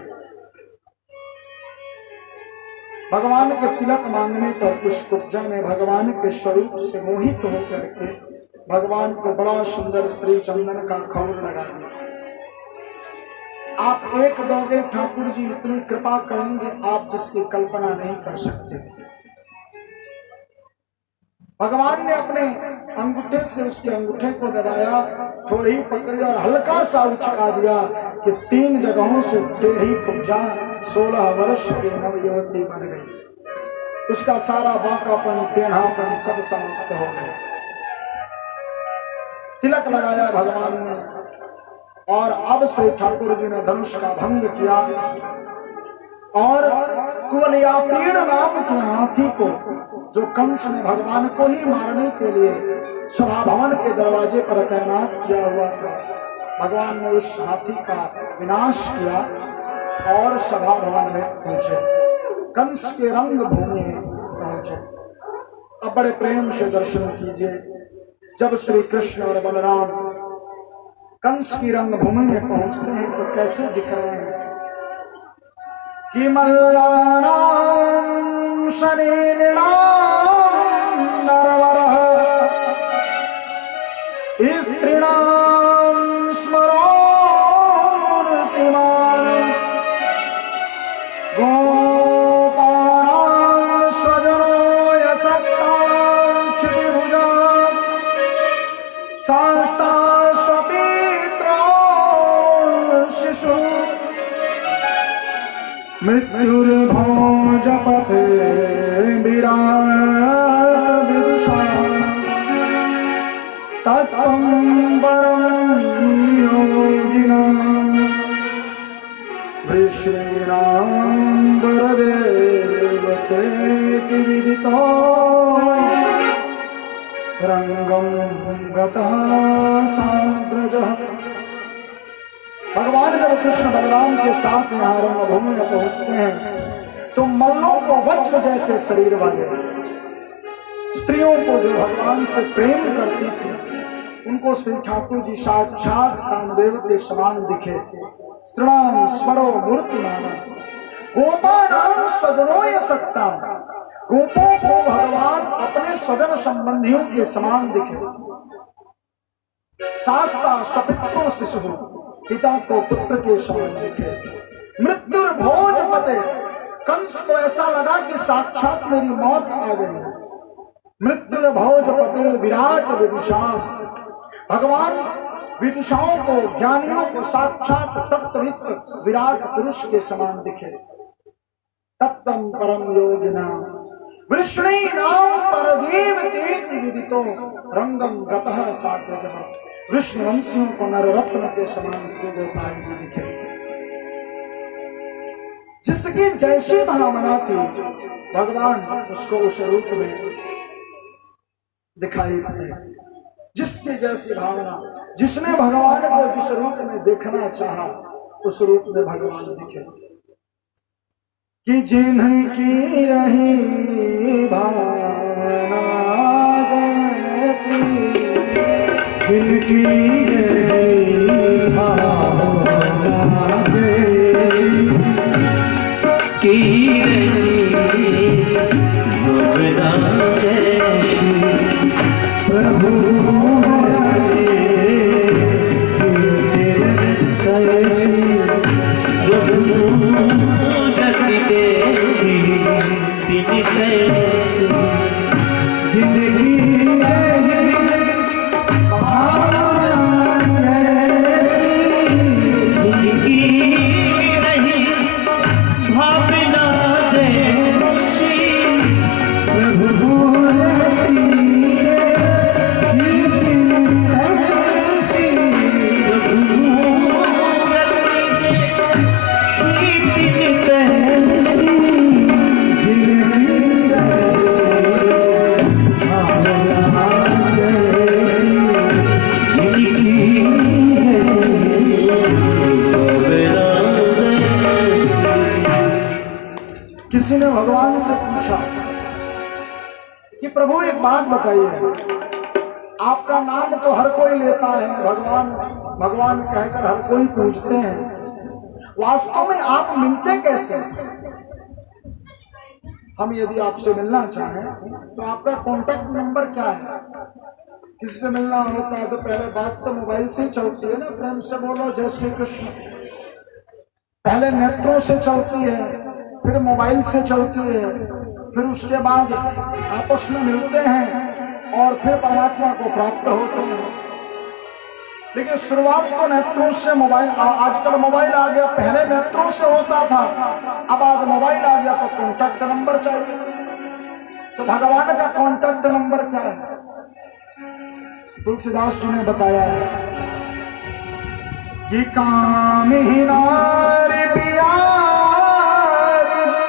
भगवान के तिलक मांगने पर उस कुब्जा ने भगवान के स्वरूप से मोहित होकर के भगवान को बड़ा सुंदर श्री चंदन का खौर लगा दिया। आप एक दोगे ठाकुर जी, इतनी कृपा करेंगे आप जिसकी कल्पना नहीं कर सकते। भगवान ने अपने अंगूठे से उसके अंगूठे को दबाया, थोड़ी पकड़ी और हल्का सा उचका दिया कि 3 जगहों से टेढ़ी कुब्जा 16 वर्ष की नवयुवती बन गई। उसका सारा बांकापन टेढ़ापन सब समाप्त हो गया। तिलक लगाया भगवान ने और अब श्री ठाकुर जी ने धनुष का भंग किया और कुवलयापीड़ नाम के हाथी को, जो कंस ने भगवान को ही मारने के लिए सभा भवन के दरवाजे पर तैनात किया हुआ था, भगवान ने उस हाथी का विनाश किया और सभा भवन में पहुंचे, कंस के रंग भूमि में पहुंचे। अब बड़े प्रेम से दर्शन कीजिए, जब श्री कृष्ण और बलराम कंस की रंग भूमि में पहुंचते हैं तो कैसे दिख रहे हैं कि मल्लानां शरीरिणां नरवरः स्त्रीणां स्मरो मूर्तिमान् गोपानां स्वजनो यसक्तां क्षितिभुजा शास्ता स्वपित्रो शिशु मृत्युर्भोजपते विराट विदुषा तत्त्वं परं योगिनां वृष्णीनां वरदेवतेति विदितो रंगं गतः साग्रजः। भगवान जब कृष्ण बलराम के साथ यहाँ रंगभूमि में पहुंचते हैं तो मल्लों को वज्र जैसे शरीर वाले स्त्रियों को जो भगवान से प्रेम करती थी उनको श्री ठाकुर जी साक्षात कामदेव के समान दिखे। स्त्रीणाम स्मरो मूर्तिमान गोपानां स्वजनो यसक्तां, गोपों को भगवान अपने स्वजन संबंधियों के समान दिखे। शास्ता सपित्रो शिशु, पिता को पुत्र के समान दिखे। मृत्युर्भोज पते, कंस को ऐसा लगा कि साक्षात मेरी मौत आ गई। मृत्युर्भोज पते विराट विदुषाम, भगवान विदुषाओं को ज्ञानियों को साक्षात तत्वविद विराट पुरुष के समान दिखे। तत्वं परम योगिना वृष्णीनां परदेवतेति विदितो रंगं गतः साग्रजः। विष्णुवंशियों को नर रत्न के समान श्री गोपाल जी दिखे। जिसकी जैसी भावना थी भगवान उसको उस रूप में दिखाई पड़े। जिसकी जैसी भावना, जिसने भगवान को जिस रूप में देखना चाहा उस रूप में भगवान दिखे। कि जिनकी रही भावना जैसी, जिनकी रही भावना जैसी, की भावना जैसी प्रभु किसी ने भगवान से पूछा कि प्रभु एक बात बताइए, आपका नाम तो हर कोई लेता है, भगवान भगवान कहकर हर कोई पूछते हैं, वास्तव में आप मिलते कैसे? हम यदि आपसे मिलना चाहें तो आपका कॉन्टेक्ट नंबर क्या है? किसी से मिलना होता है तो पहले बात तो मोबाइल से चलती है ना, प्रेम से बोलो जय श्री कृष्ण। पहले नेत्रों से चलती है, फिर मोबाइल से चलती है, फिर उसके बाद आपस में मिलते हैं और फिर परमात्मा को प्राप्त होते हैं। लेकिन शुरुआत तो नेत्रों से, मोबाइल, आजकल मोबाइल आ गया, पहले नेत्रों से होता था, अब आज मोबाइल आ गया तो कॉन्टैक्ट नंबर चाहिए। तो भगवान का कॉन्टैक्ट नंबर क्या है? तुलसीदास जी ने बताया है कि कामिनी नारी प्यारी जी,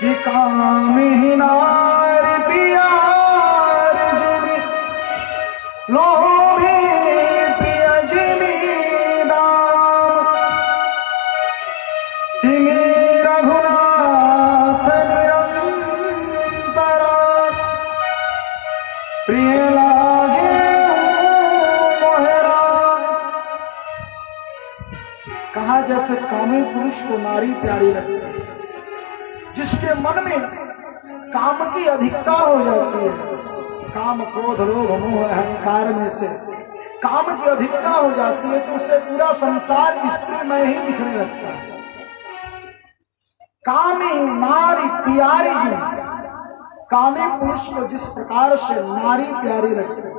कि कामिनी नारी प्यारी जी, लोभी प्रिय जिमी दाम, तिमी रघुनाथ निरंतर, प्रिय लागे मोहरा। कहा जैसे कामी पुरुष को नारी प्यारी लगती है, जिसके मन में काम की अधिकता हो जाती है, काम क्रोध लोभ मोह अहंकार में से काम की अधिकता हो जाती है तो उससे पूरा संसार स्त्री में ही दिखने लगता है। कामी नारी प्यारी जी, कामी पुरुष को जिस प्रकार से नारी प्यारी लगती है,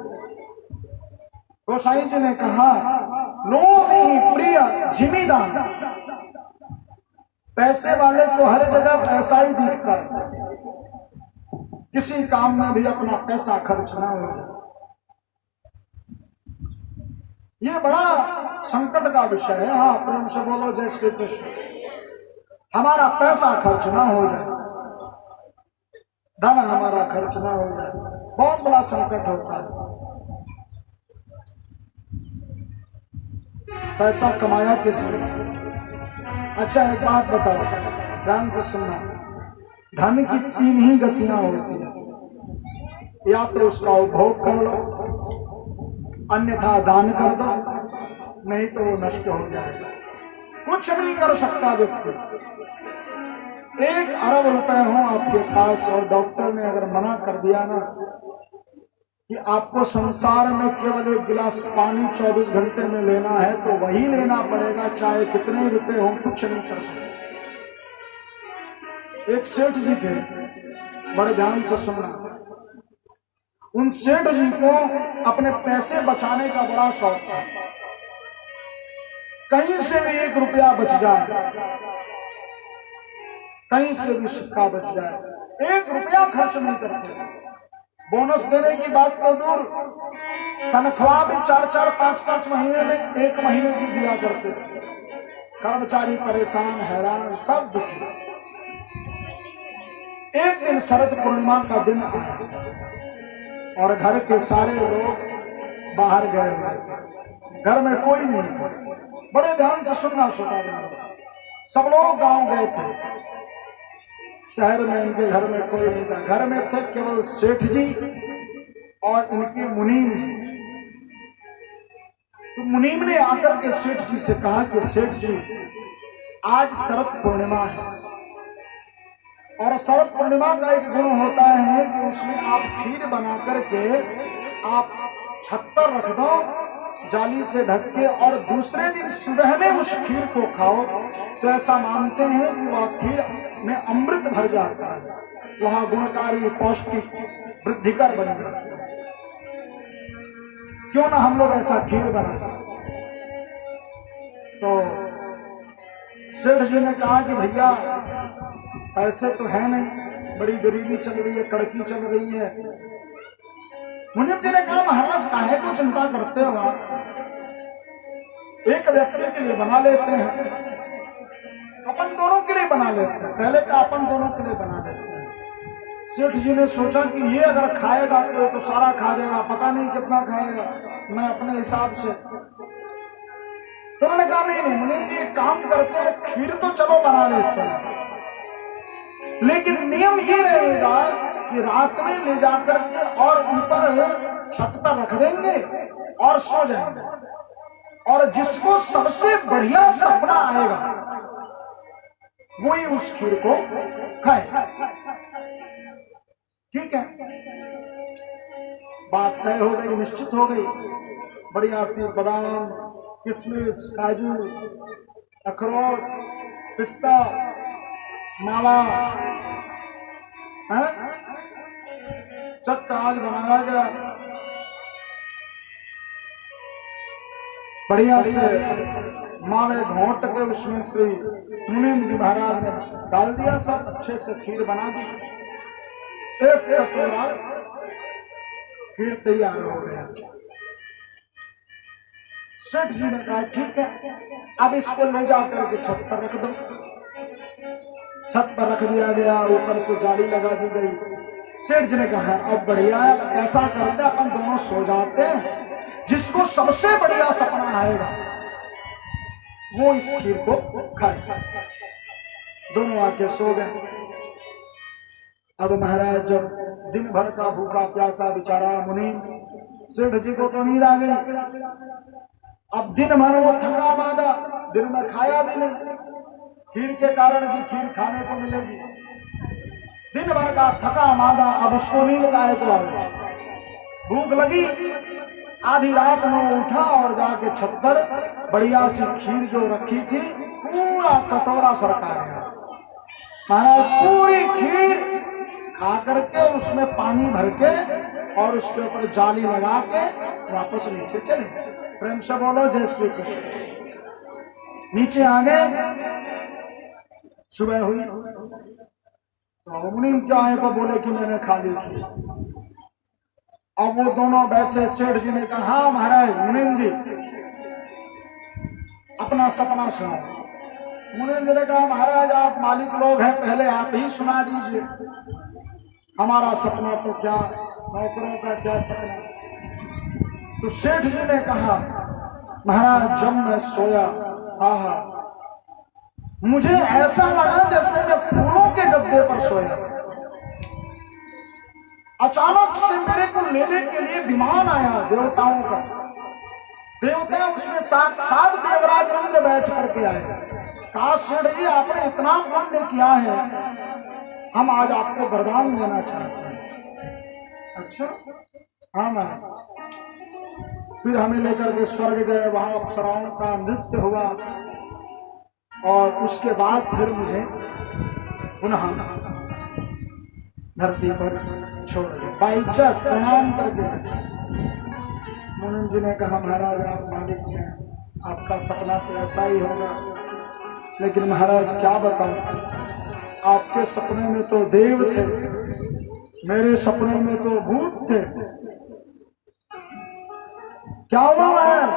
गोसाई जी ने कहा लोभी प्रिय जिमीदान, पैसे वाले को हर जगह पैसा ही दिखता है, किसी काम में भी अपना पैसा खर्च ना हो जाए। ये बड़ा संकट का विषय है। हाँ, प्रेम से बोलो जय श्री कृष्ण। हमारा पैसा खर्च ना हो जाए, धन हमारा खर्च ना हो जाए, बहुत बड़ा संकट होता है। पैसा कमाया किसने? अच्छा एक बात बताओ, ध्यान से सुनना, धन की तीन ही गतियां होती है, या तो उसका उपभोग कर लो, अन्यथा दान कर दो, नहीं तो वो नष्ट हो जाएगा। कुछ नहीं कर सकता व्यक्ति। 1 अरब रुपए हो आपके पास और डॉक्टर ने अगर मना कर दिया ना कि आपको संसार में केवल 1 गिलास पानी 24 घंटे में लेना है तो वही लेना पड़ेगा, चाहे कितने रुपए हो, कुछ नहीं कर सकते। एक सेठ जी थे, बड़े ध्यान से सुनना, उन सेठ जी को अपने पैसे बचाने का बड़ा शौक था। कहीं से भी 1 रुपया बच जाए, कहीं से भी सिक्का बच जाए, 1 रुपया खर्च नहीं करते। बोनस देने की बात तो दूर, तनख्वाह भी 4-4, 5-5 महीने में 1 महीने की दिया करते थे। कर्मचारी परेशान, हैरान, सब दुखी। एक दिन शरद पूर्णिमा का दिन आया और घर के सारे लोग बाहर गए हुए थे, घर में कोई नहीं। बड़े ध्यान से सुनना श्रोता, सब लोग गांव गए थे, शहर में इनके घर में कोई नहीं था। घर में थे केवल सेठ जी और इनके मुनीम जी। तो मुनीम ने आकर के सेठ जी से कहा कि सेठ जी, आज शरद पूर्णिमा है और शरद पूर्णिमा का एक गुण होता है कि उसमें आप खीर बना करके आप छत पर रख दो जाली से ढक के, और दूसरे दिन सुबह में उस खीर को खाओ तो ऐसा मानते हैं कि वह खीर में अमृत भर जाता है, वह गुणकारी, पौष्टिक, वृद्धिकर बन जाता है। क्यों ना हम लोग ऐसा खीर बनाए। तो सेठ जी ने कहा कि भैया पैसे तो है नहीं, बड़ी गरीबी चल रही है, कड़की चल रही है। मुनीम जी ने कहा महाराज काहे को चिंता करते हो, एक व्यक्ति के लिए बना लेते हैं, अपन दोनों के लिए बना लेते हैं। पहले का अपन दोनों के लिए बना लेते हैं। सेठ जी ने सोचा कि ये अगर खाएगा तो सारा खा जाएगा, पता नहीं कितना खाएगा, मैं अपने हिसाब से। तो उन्होंने कहा नहीं नहीं मुनीम जी एक काम करते हैं, खीर तो चलो बना लेते हैं, लेकिन नियम ये रहेगा कि रात में ले जाकर के और ऊपर छत पर रख देंगे और सो जाएंगे, और जिसको सबसे बढ़िया सपना आएगा वही उस खीर को खाए। ठीक है, बात तय हो गई, निश्चित हो गई। बढ़िया सी बादाम, किशमिश, काजू, अखरोट, पिस्ता, मावा है, चक्का आज बनाया गया। बढ़िया से मावे घोट के उसमें श्री मुनीम जी महाराज ने डाल दिया, सब अच्छे से खीर बना दी। एक कटोरा खीर तैयार हो गया। सेठ जी ने कहा ठीक है, अब इसको ले जाकर के छत पर रख दो। छत पर रख दिया गया, ऊपर से जाली लगा दी गई। सेठ जी ने कहा अब बढ़िया है, ऐसा करते अपन दोनों सो जाते हैं, जिसको सबसे बढ़िया सपना आएगा वो इस खीर को खाए। दोनों आके सो गए। अब महाराज जब दिन भर का भूखा प्यासा बेचारा मुनीम, सेठ जी को तो नींद आ गई। अब दिन भर वो थका मादा, दिन में खाया भी नहीं, खीर के कारण की खीर खाने को मिलेगी। दिन भर का थका मादा, अब उसको नींद का एक बार भूख लगी। आधी रात में उठा और जाके छत पर बढ़िया सी खीर जो रखी थी पूरा कटोरा सरका गया। महाराज पूरी खीर खा करके उसमें पानी भर के और उसके ऊपर जाली लगा के वापस नीचे चले। प्रेम से बोलो जय श्री कृष्ण। नीचे आ गए, सुबह हुई तो मुनीम क्या है को बोले कि मैंने खा ली खीर। अब वो दोनों बैठे। सेठ जी ने कहा हाँ महाराज, मुनीम जी अपना सपना सुनो। मुनीम जी ने कहा महाराज आप मालिक लोग हैं, पहले आप ही सुना दीजिए। हमारा सपना तो क्या, नौकरों का क्या सपना। तो सेठ जी ने कहा महाराज जब मैं सोया, आहा मुझे ऐसा लगा जैसे मैं फूलों के गद्दे पर सोया। अचानक से मेरे को लेने के लिए विमान आया देवताओं का। देवता उसमें साक्षात देवराज इंद्र बैठ करके आए। कहा सेठ जी आपने इतना पुण्य किया है, हम आज आपको वरदान देना चाहते हैं। अच्छा हाँ मैं। फिर हमें लेकर के स्वर्ग गए, वहां अप्सराओं का नृत्य हुआ और उसके बाद फिर मुझे पुनः धरती पर छोड़ दिया, बाइज्जत प्रणाम करके। मुनीम जी ने कहा महाराज आप मालिक हैं, आपका सपना तो ऐसा ही होगा, लेकिन महाराज क्या बताऊं, आपके सपने में तो देव थे, मेरे सपने में तो भूत थे। क्या हुआ महाराज?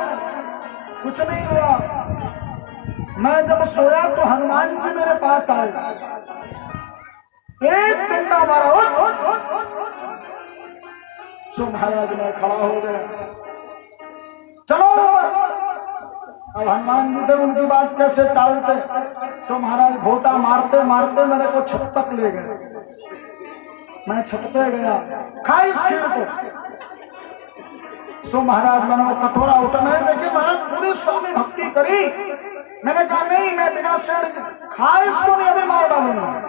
कुछ नहीं हुआ। मैं जब सोया तो हनुमान जी मेरे पास आए, एक डंडा मारा, सो महाराज मैं खड़ा हो गया, चलो। अब हनुमान जी थे, उनकी बात कैसे टालते। सो महाराज घोटा मारते मारते मेरे को छत तक ले गए। मैं छत पे गया, खा इस खीर को। सो महाराज मैंने वो कटोरा उठा, मैंने देखिए महाराज पूरी स्वामी भक्ति करी। मैंने कहा नहीं, मैं बिना सेड़ खा इसको नहीं, अभी मार डालूंगा।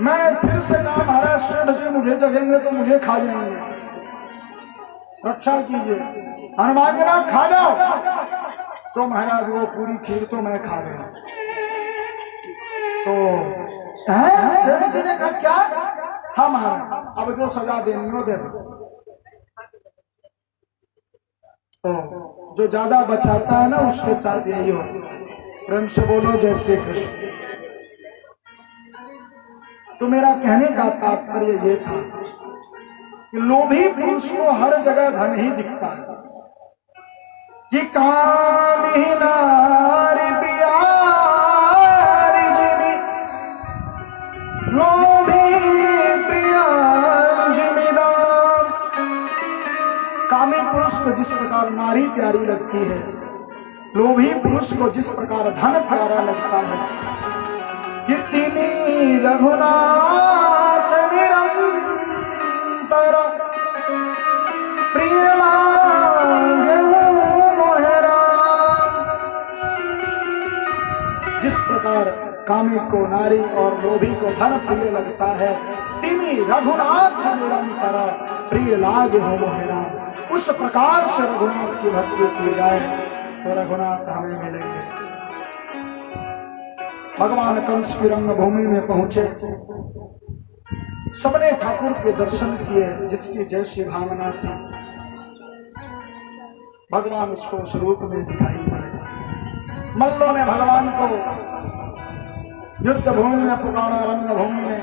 मैं फिर से कहा महाराज सेठ जी मुझे जगेंगे तो मुझे खा जाएंगे, रक्षा कीजिए। हनुमान जी ना खा जाओ। सो महाराज वो पूरी खीर तो मैं खा गया। तो सेठ जी ने कहा क्या? हाँ महाराज, अब जो सजा देनी हो दे दो। तो जो ज्यादा बचाता है ना उसके साथ यही होता है। प्रेम से बोलो जय श्री कृष्ण। तो मेरा कहने का तात्पर्य ये था कि लोभी पुरुष को हर जगह धन ही दिखता है कि कामी नारी प्यारी जिमी लोभी प्रिया जिमीदार। कामी पुरुष को जिस प्रकार नारी प्यारी लगती है, लोभी पुरुष को जिस प्रकार धन प्यारा लगता है, कितनी रघुनाथ निरंतर प्रिय लागे मोहे राम। जिस प्रकार कामी को नारी और लोभी को धन प्रिय लगता है, तिमी रघुनाथ निरंतर प्रिय लागे हो मोहे राम। उस प्रकार से रघुनाथ की भक्ति की जाए तो रघुनाथ हमें मिलेंगे। भगवान कंस की रंगभूमि में पहुंचे, सबने ठाकुर के दर्शन किए, जिसकी जैसी भावना थी भगवान उसको उस रूप में दिखाई पड़े। मल्लों ने भगवान को युद्ध भूमि में पुकारा, रंगभूमि में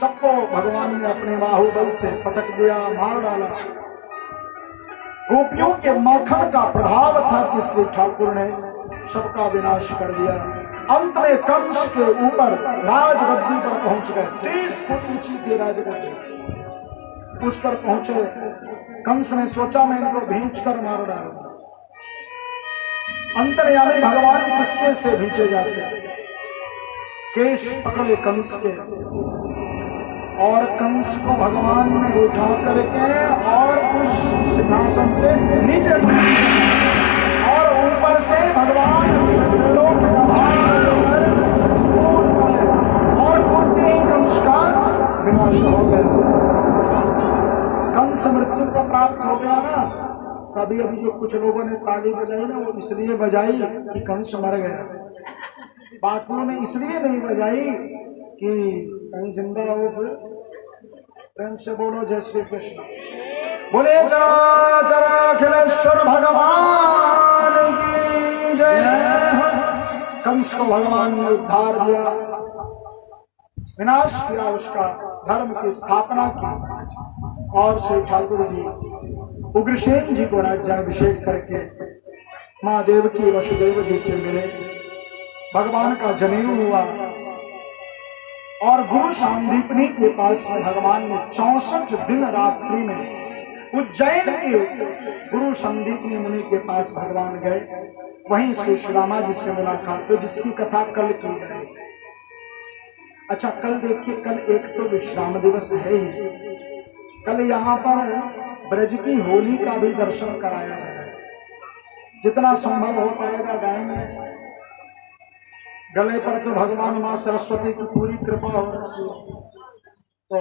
सबको भगवान ने अपने बाहुबल से पटक दिया, मार डाला। गोपियों के मक्खन का प्रभाव था कि श्री ठाकुर ने सबका विनाश कर दिया। अंत में कंस के ऊपर राजगद्दी पर पहुंच गए। 30 फुट ऊंची थी राजगद्दी, उस पर पहुंचे। कंस ने सोचा मैं इनको भींच कर मार डालूंगा। अंतर्यामी भगवान किसके से भींचे जाते? केश पकड़े कंस के, और कंस को भगवान ने उठा करके और उस सिंहासन से नीचे और ऊपर से भगवान लोक का भार कर कूद पड़े, और कूदते ही कंस का विनाश हो गया। कंस मृत्यु को प्राप्त हो गया ना। कभी अभी जो कुछ लोगों ने ताली बजाई ना, वो इसलिए बजाई कि कंस मर गया। बाकियों ने इसलिए नहीं बजाई कि कहीं जिंदा हो। फिर प्रेम से बोलो जय श्री कृष्ण। बोले चराचर अखिलेश्वर भगवान की जय। कंस को भगवान ने उद्धार दिया, विनाश किया, उसका धर्म की स्थापना की, और श्री ठाकुर जी उग्रसेन जी को राज्याभिषेक करके माँ देवकी वसुदेव जी से मिले। भगवान का जनेऊ हुआ, और गुरु सांदीपनी के पास में भगवान ने 64 दिन रात्रि में उज्जैन के गुरु संदीपनी मुनि के पास भगवान गए। वहीं से श्री रामा जी से मुलाकात हुई, जिसकी कथा कल की जाए। अच्छा, कल देखिए, कल एक तो विश्राम दिवस है ही। कल यहाँ पर ब्रज की होली का भी दर्शन कराया जाए, जितना संभव हो पाएगा गाएंगे। गले पर तो भगवान मां सरस्वती की पूरी कृपा हो रही है। तो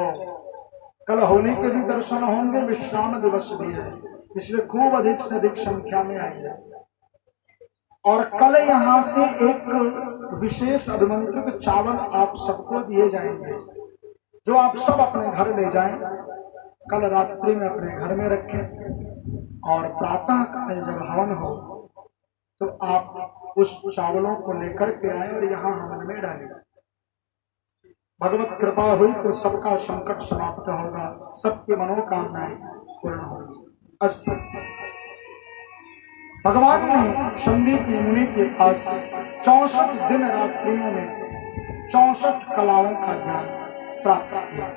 कल होली के भी दर्शन होंगे, विश्राम दिवस भी है, इसलिए खूब अधिक से अधिक संख्या में आइए। और कल यहाँ से एक विशेष अभिमंत्रित चावल आप सबको दिए जाएंगे, जो आप सब अपने घर ले जाएं। कल रात्रि में अपने घर में रखें, और प्रातः काल जब हवन हो तो आप उस चावलों को लेकर के आए और यहाँ हवन में डालें। भगवत कृपा हुई तो सबका संकट समाप्त होगा, सबकी मनोकामनाएं पूर्ण होंगी। अस्तु। भगवान ने संदीपनी मुनि के पास 64 दिन रात्रियों में 64 कलाओं का ज्ञान प्राप्त किया।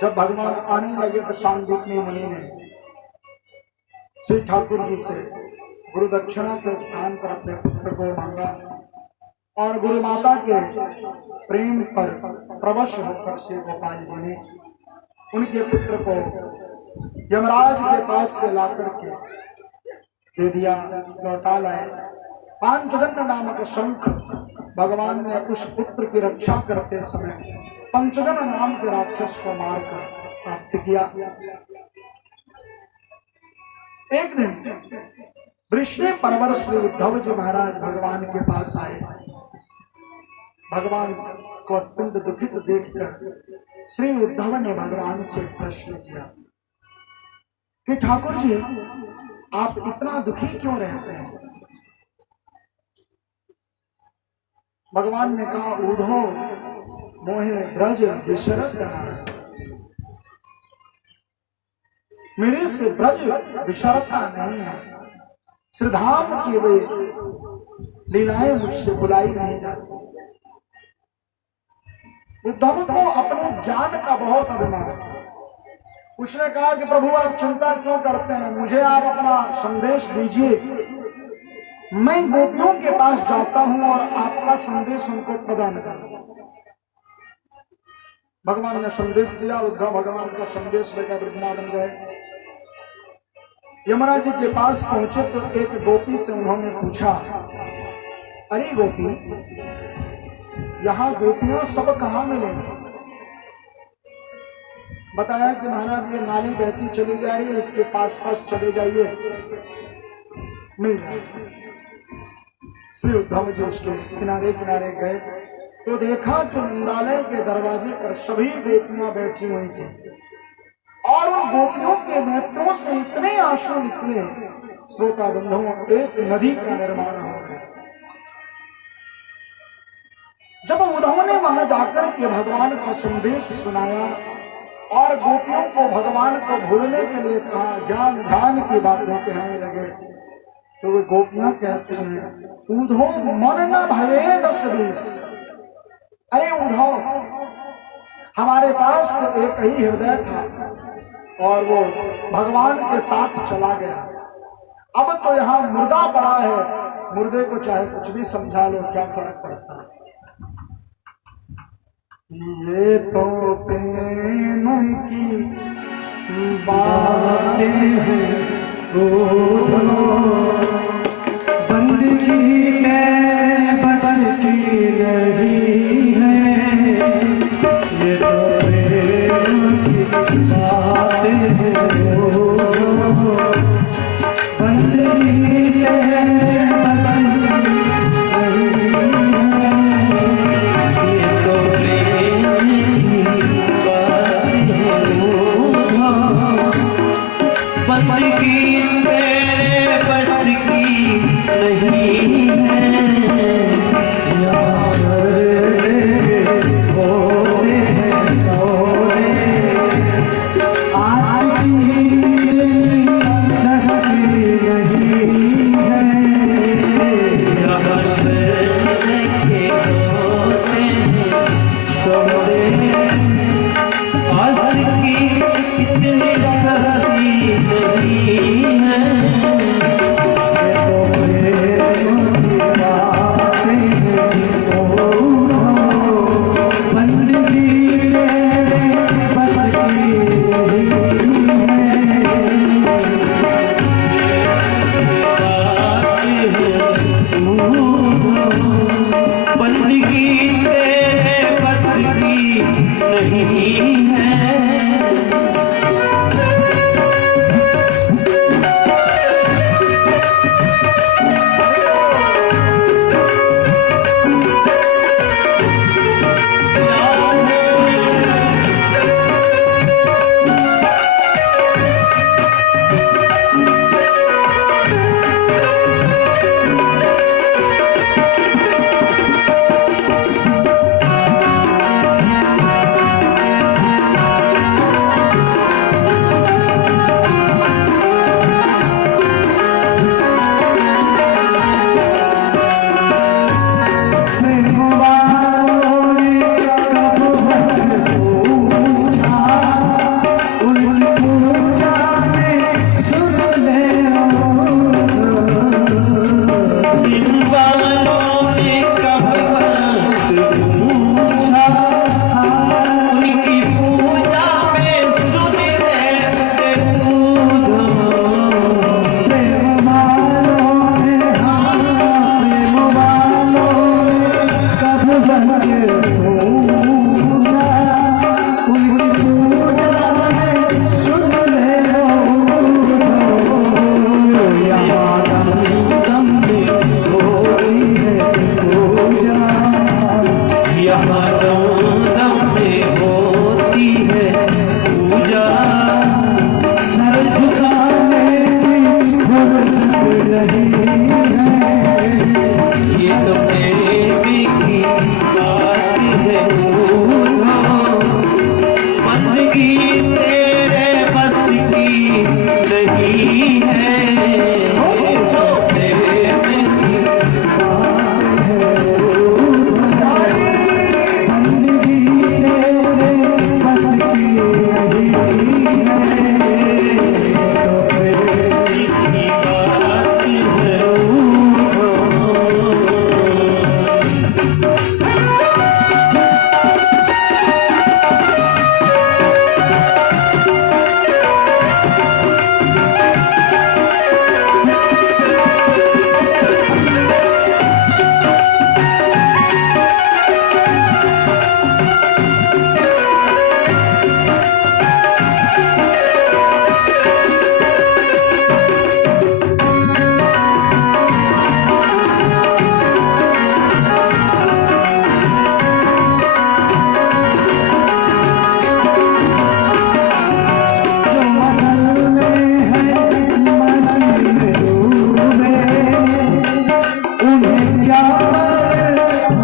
जब भगवान आने लगे तो संदीपनी मुनि ने श्री ठाकुर जी से गुरु दक्षिणा के स्थान पर अपने पुत्र को मांगा और गुरु माता के प्रेम पर प्रवश होकर श्री गोपाल जी ने उनके पुत्र को यमराज के पास से ला करके दे दिया, लौटा लाए। पांचजन्य नामक शंख भगवान ने उस पुत्र की रक्षा करते समय पंचजन नाम के राक्षस को मारकर प्राप्त किया। एक दिन वृष्णि परवर श्री उद्धव जी महाराज भगवान के पास आए। भगवान को अत्यंत दुखित देखकर श्री उद्धव ने भगवान से प्रश्न किया कि ठाकुर जी आप इतना दुखी क्यों रहते हैं? भगवान ने कहा ऊधो मोहे ब्रज विशरत मेरे से ब्रज विशरता नहीं है, श्रीधाम की वे लीलाएं मुझसे बुलाई नहीं जाती। उद्धव को अपने ज्ञान का बहुत अभिमान। उसने कहा कि प्रभु आप चिंता क्यों करते हैं, मुझे आप अपना संदेश दीजिए, मैं गोपियों के पास जाता हूं और आपका संदेश उनको प्रदान करूंगा। भगवान ने संदेश दिया। उद्धव भगवान का संदेश लेकर वृंदावन गए। यमुना जी के पास पहुंचे तो एक गोपी से उन्होंने पूछा, अरे गोपी यहाँ गोपियां सब कहाँ मिलेंगी? बताया कि महाराज ये नाली बहती चली जा रही है, इसके पास पास चले जाइए, मिल जाएगी। श्री उद्धव जी उसके किनारे किनारे गए तो देखा कि नंदालय के दरवाजे पर सभी गोपियां बैठी हुई थी और उन गोपियों के नेत्रों से इतने आंसू निकले, श्रोता बंधुओं, एक नदी का निर्माण हो गया। जब उद्धव ने वहां जाकर के भगवान का संदेश सुनाया और गोपियों को भगवान को भूलने के लिए कहा, ज्ञान ध्यान की बातें कहने लगे, तो वे गोपियां कहते हैं उद्धव मन न भये 10-20। अरे उद्धव हमारे पास तो एक ही हृदय था और वो भगवान के साथ चला गया, अब तो यहाँ मुर्दा पड़ा है, मुर्दे को चाहे कुछ भी समझा लो, क्या फर्क पड़ता है। ये तो प्रेम की बातें हैं, बंदगी के बस की नहीं है, ये तो प्रेम की बातें हैं, बंदगी के बस बंदगी तेरे बस की नहीं है।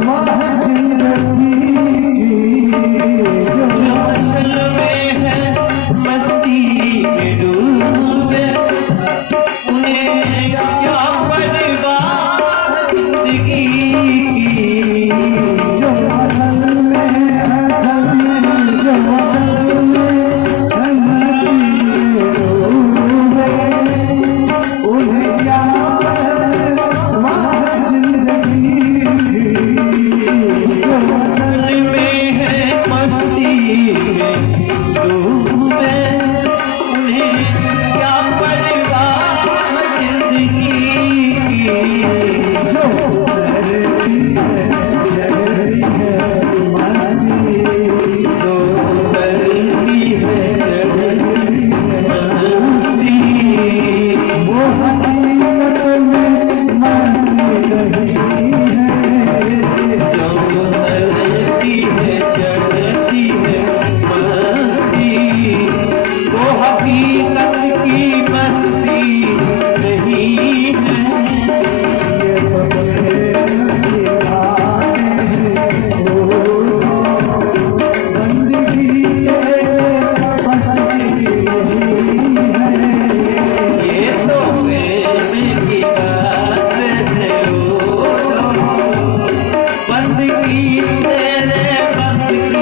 माह जिंदगी जो असल में है मस्ती में डूबे, उन्हें क्या परवाह जिंदगी की। जो असल में जो असल में उन्हें क्या माह जिंदगी जो असल में है मस्ती में डूबे, उन्हें क्या परवाह जिंदगी की। जो जहरी है मस्ती सो बरती है जहरी मस्ती, वो हकीकत में मस्ती रही है जो बरती है चढ़ती है मस्ती, वो हकीकत की मस्ती नहीं है। ये तो प्रेम की बातें हैं बंदगी के फंसती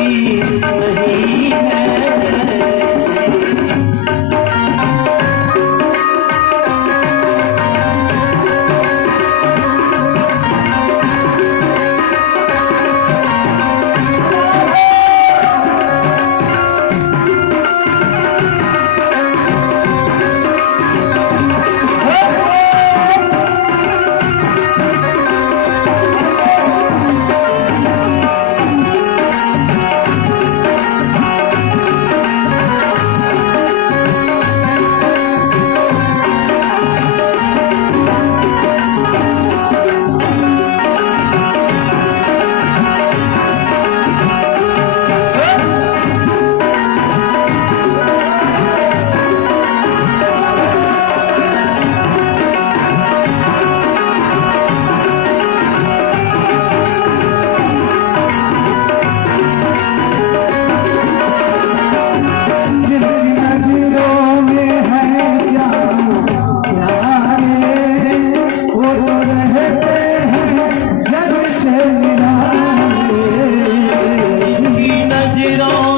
नहीं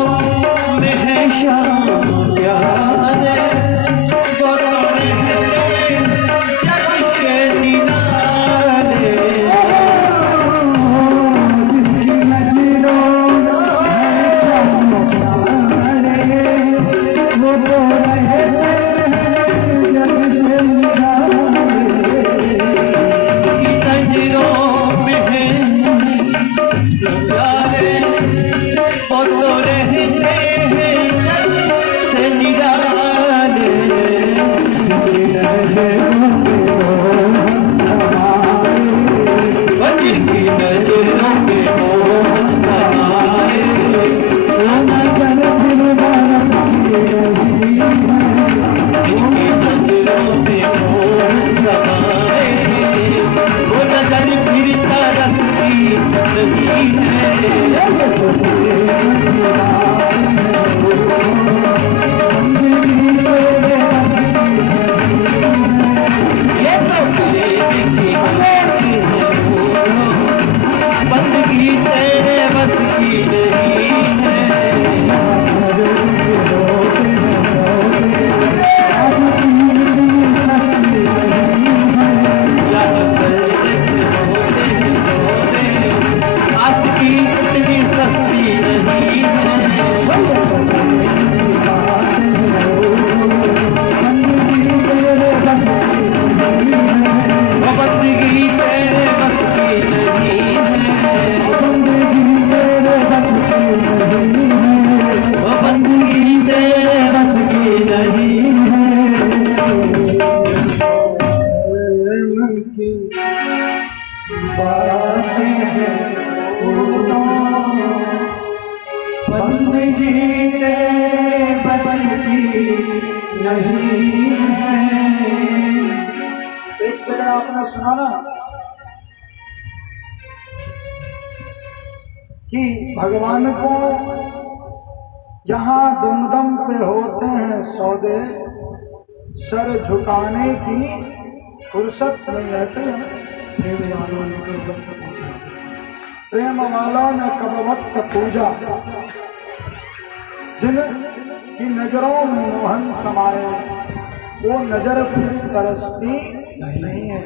है ये तो प्रेम की बात है बंदगी तेरे बस की नहीं है। बंदगी तेरे बस की नहीं है। एक जगह आपने सुना ना कि भगवान को यहाँ दमदम पे होते हैं सौदे, सर झुकाने की फुर्सत नहीं। ऐसे है ना, प्रेम वालों ने कब वक्त पूछा, प्रेम वालों ने कब वक्त पूजा, जिन की नजरों में मोहन समाए, वो नजर फिर तरसती नहीं है।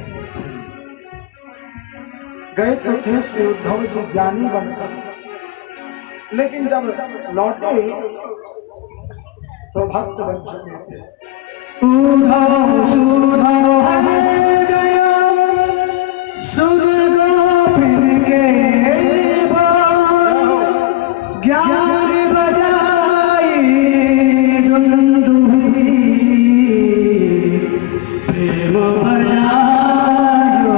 गए तो थे श्री उद्धव जी ज्ञानी बनकर, लेकिन जब लौटे तो भक्त बन चुके थे। उधव सुधव गया सुध गोपिन के बाल, ज्ञान बजाई दुंदुभी, प्रेम बजायो।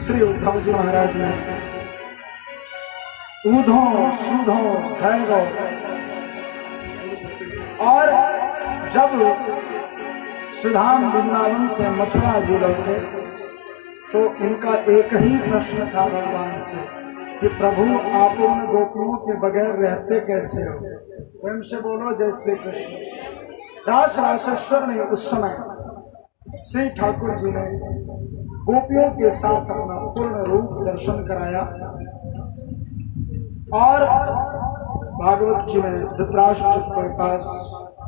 श्री उद्धव जी महाराज ने ऊधो सूधो है गो, और जब सुधाम वृंदावन से मथुरा जी लौटे तो इनका एक ही प्रश्न था भगवान से कि प्रभु आप उन गोपियों के बगैर रहते कैसे हो? प्रेम से बोलो जय श्री कृष्ण। रास रासेश्वर ने उस समय श्री ठाकुर जी ने गोपियों के साथ अपना पूर्ण रूप दर्शन कराया, और भागवत जी में धृतराष्ट्र के पास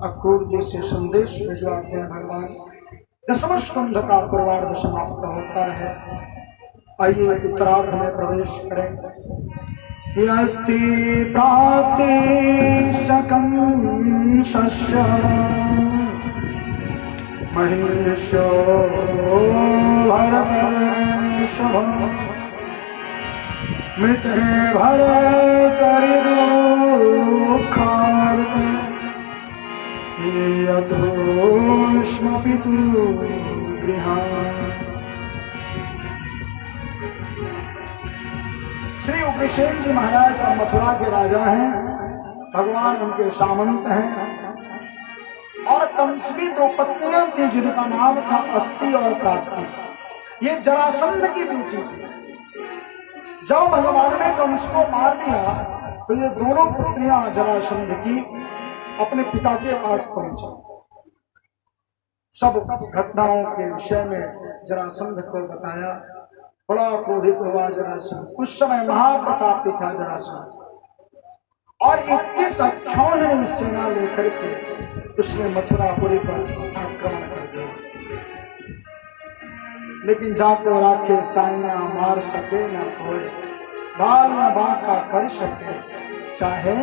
अक्रूर जी से संदेश भिजवाते हैं भगवान। दसम स्कंध का पूर्वार्ध समाप्त होता है। आइए उत्तरार्ध में प्रवेश करें। कि अस्ति प्राप्ति शकं शस्य महेशो भरतर्षभ, मृते भरतरि दुःखार्ते, यतोष्म पितुर्गृहात्। श्री उग्रसेन जी महाराज और मथुरा के राजा हैं, भगवान उनके सामंत हैं, और कंस की दो पत्नियां थी जिनका नाम था अस्ति और प्राप्ति। ये जरासंध की बेटी थी। जब भगवान ने कंस को मार दिया तो ये दोनों पुत्रियां जरासंध की अपने पिता के पास पहुंची। सब घटनाओं के विषय में जरासंध को बताया। बड़ा क्रोधित हुआ जरासंध। उस समय महाप्रतापी था जरासंध, और 21 अक्षौहिणी सेना लेकर के उसने मथुरापुरी पर आक्रमण कर दिया। लेकिन जाको राखे साइया मार सके न कोई, बाल न बांका कर सके चाहे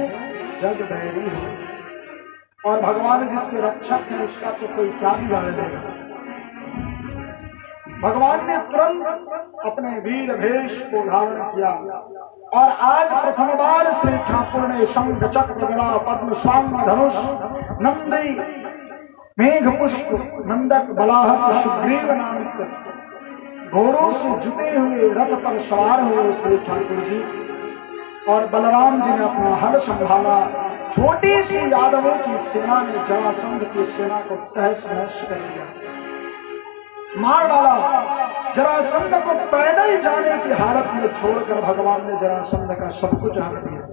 जग बैरी हो। और भगवान जिसके रक्षक है उसका तो कोई क्या बिगाड़ देगा। भगवान ने तुरंत अपने वीर भेष को धारण किया, और आज प्रथम बार श्री ठाकुर ने शंख चक्र गदा पद्म सांग धनुष नंदी मेघ पुष्प नंदक बलाहक सुग्रीव नामक घोड़ों से जुटे हुए रथ पर सवार हुए श्री ठाकुर जी, और बलराम जी ने अपना हल संभाला। छोटी सी यादवों की सेना ने जरासंध की सेना को तहस नहस कर दिया, मार डाला। जरासंध को पैदल जाने की हालत में छोड़कर भगवान ने जरासंध का सब कुछ हर दिया।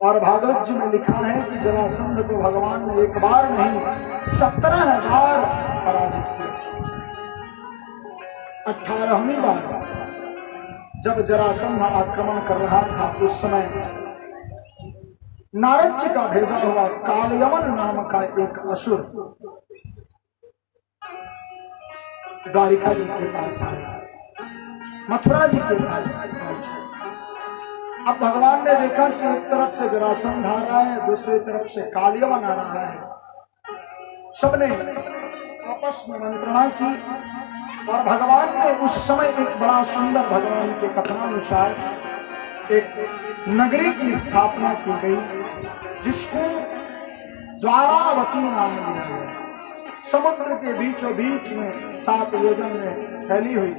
और भागवत जी में लिखा है कि जरासंध को भगवान ने एक बार नहीं 17 बार पराजित किया। 18वीं बार जब जरासंध आक्रमण कर रहा था उस समय नारद जी का भेजा हुआ कालयवन नाम का एक असुर द्वारिका जी के पास आया, मथुरा जी के पास पहुंचा। अब भगवान ने देखा कि एक तरफ से जरासंध आ रहा है, दूसरी तरफ से कालयवन आ रहा है। सबने आपस में मंत्रणा की, और भगवान ने उस समय एक बड़ा सुंदर भगवान के कथनानुसार एक नगरी की स्थापना की गई, जिसको द्वारावती नाम दिया गया। समुद्र के बीचों बीच में 7 योजन में फैली हुई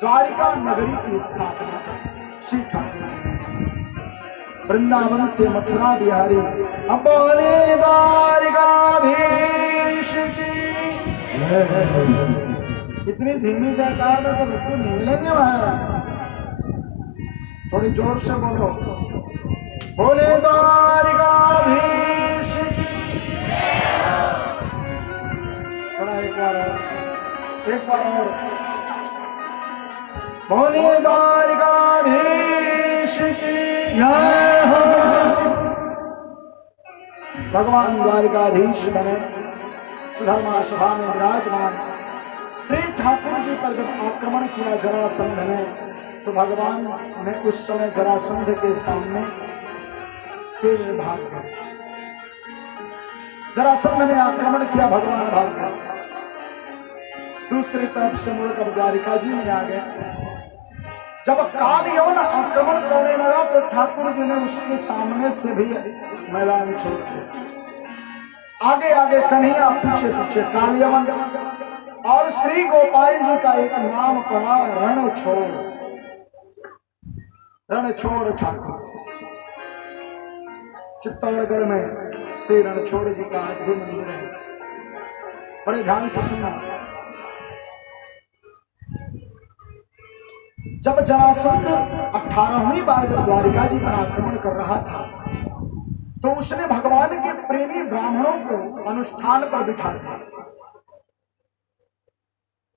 द्वारिका नगरी की स्थापना श्री ठाकुर जी। वृंदावन से मथुरा बिहारी अब बोले द्वारिकाधीश की, इतनी धीमी जयकार में तो बिल्कुल नहीं मिलेंगे महाराज, थोड़ी जोर से बोलो। बोले द्वारिकाधीश की। थोड़ा एक बार और। बोले द्वारिकाधीश की जय हो। भगवान द्वारिकाधीश बने सुधर्मा सभा में विराजमान। श्री ठाकुर जी पर जब आक्रमण किया जरासंध ने, तो भगवान ने उस समय जरासंध के सामने से भाग गए। जरासंध ने आक्रमण किया, भगवान भाग गए। दूसरी तरफ से मुड़कर द्वारिका जी में आ गए। जब काल यवन आक्रमण करने लगा तो ठाकुर जी ने उसके सामने से भी मैदान छोड़ दिया। आगे आगे कन्हैया, पीछे पीछे काल यवन, और श्री गोपाल जी का एक नाम पड़ा रणछोड़। रणछोड़ ठाकुर। चित्तौड़गढ़ में श्री रणछोड़ जी का आज भी मंदिर है। बड़े ध्यान से सुनना। जब जरासंध 18वीं बार जब द्वारिका जी पर आक्रमण कर रहा था, तो उसने भगवान के प्रेमी ब्राह्मणों को अनुष्ठान पर बिठा दिया।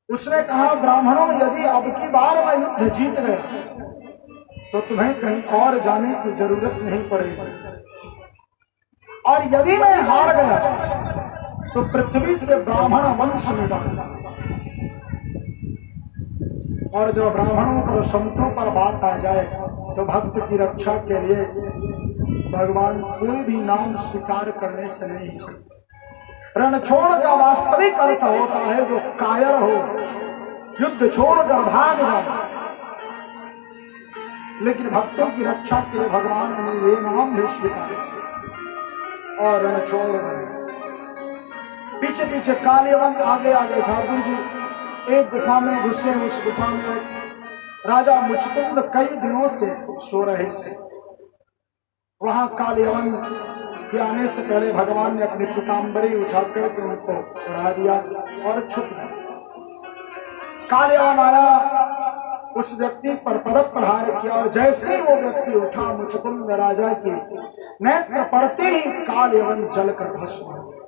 उसने कहा, ब्राह्मणों, यदि अब की बार मैं युद्ध जीत गया तो तुम्हें कहीं और जाने की जरूरत नहीं पड़ेगी, और यदि मैं हार गया तो पृथ्वी से ब्राह्मण वंश मिटेगा। और जब ब्राह्मणों पर, संतों पर बात आ जाए तो भक्त की रक्षा के लिए भगवान कोई भी नाम स्वीकार करने से नहीं हिचकते। रणछोड़ का वास्तविक अर्थ होता है जो कायर हो, युद्ध छोड़कर भाग जाए। लेकिन भक्तों की रक्षा के लिए भगवान ने ये नाम भी स्वीकार किया और रणछोड़ बने। पीछे पीछे कालियवन, आगे आगे ठाकुर जी एक गुफा में घुसे। उस गुफा में राजा मुचकुंद कई दिनों से सो रहे थे। वहां कालियवन के आने से पहले भगवान ने अपनी पीतांबरी उठाकर के उनको उड़ा दिया और छुप गया। कालियवन आया, उस व्यक्ति पर पदक प्रहार किया, और जैसे ही वो व्यक्ति उठा, मुचकुंद राजा की नेत्र पड़ते ही कालियवन जलकर भस्म हो गया।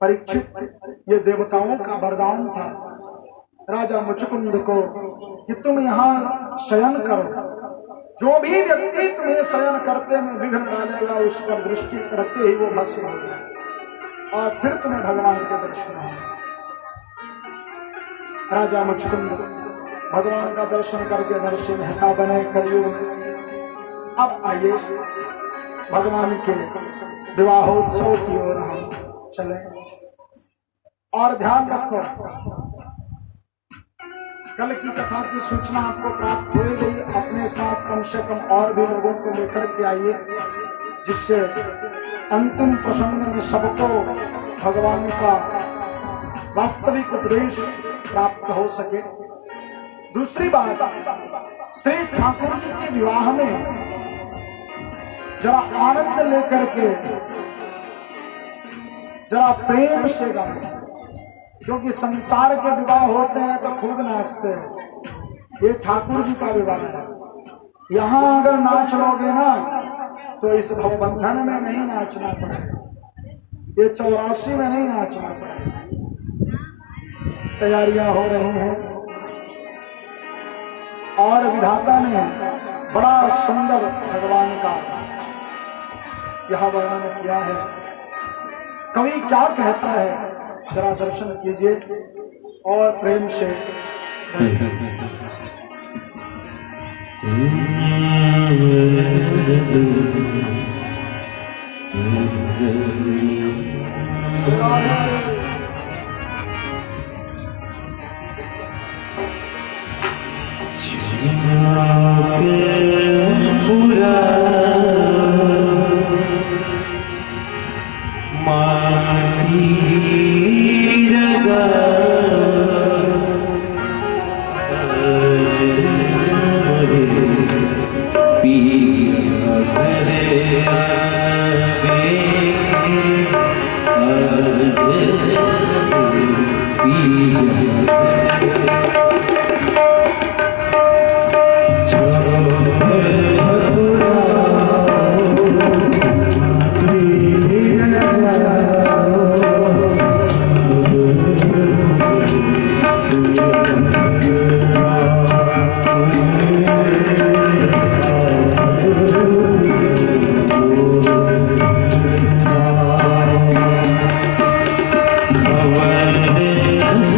परीक्षित, ये देवताओं का वरदान था राजा मुचकुंद को कि तुम यहाँ शयन करो। जो भी व्यक्ति तुम्हें शयन करते में विघ्न डालेगा, उस पर दृष्टि करते ही वो भस्म हो जाए, और फिर तुम्हें भगवान के दर्शन होंगे। राजा मुचकुंद भगवान का दर्शन करके दर्शन मेहता बने कलयुग। अब आइए भगवान के विवाहोत्सव की ओर हम चले। और ध्यान रखो, कल की कथा की सूचना आपको प्राप्त हो गई। अपने साथ कम से कम और भी लोगों को लेकर के आइए, जिससे अंतिम प्रसंग में सबको भगवान का वास्तविक उपदेश प्राप्त हो सके। दूसरी बात, श्री ठाकुर जी के विवाह में जरा आनंद लेकर के, जरा प्रेम से गाएं, क्योंकि संसार के विवाह होते हैं तो खूब नाचते हैं। ये ठाकुर जी का विवाह है। यहाँ अगर नाच लोगे ना तो इस भवबंधन में नहीं नाचना पड़ेगा, ये 84 में नहीं नाचना पड़ेगा। तैयारियां हो रही हैं और विधाता ने बड़ा सुंदर भगवान का यहाँ वर्णन किया है। कवि क्या कहता है, जरा दर्शन कीजिए और प्रेम से।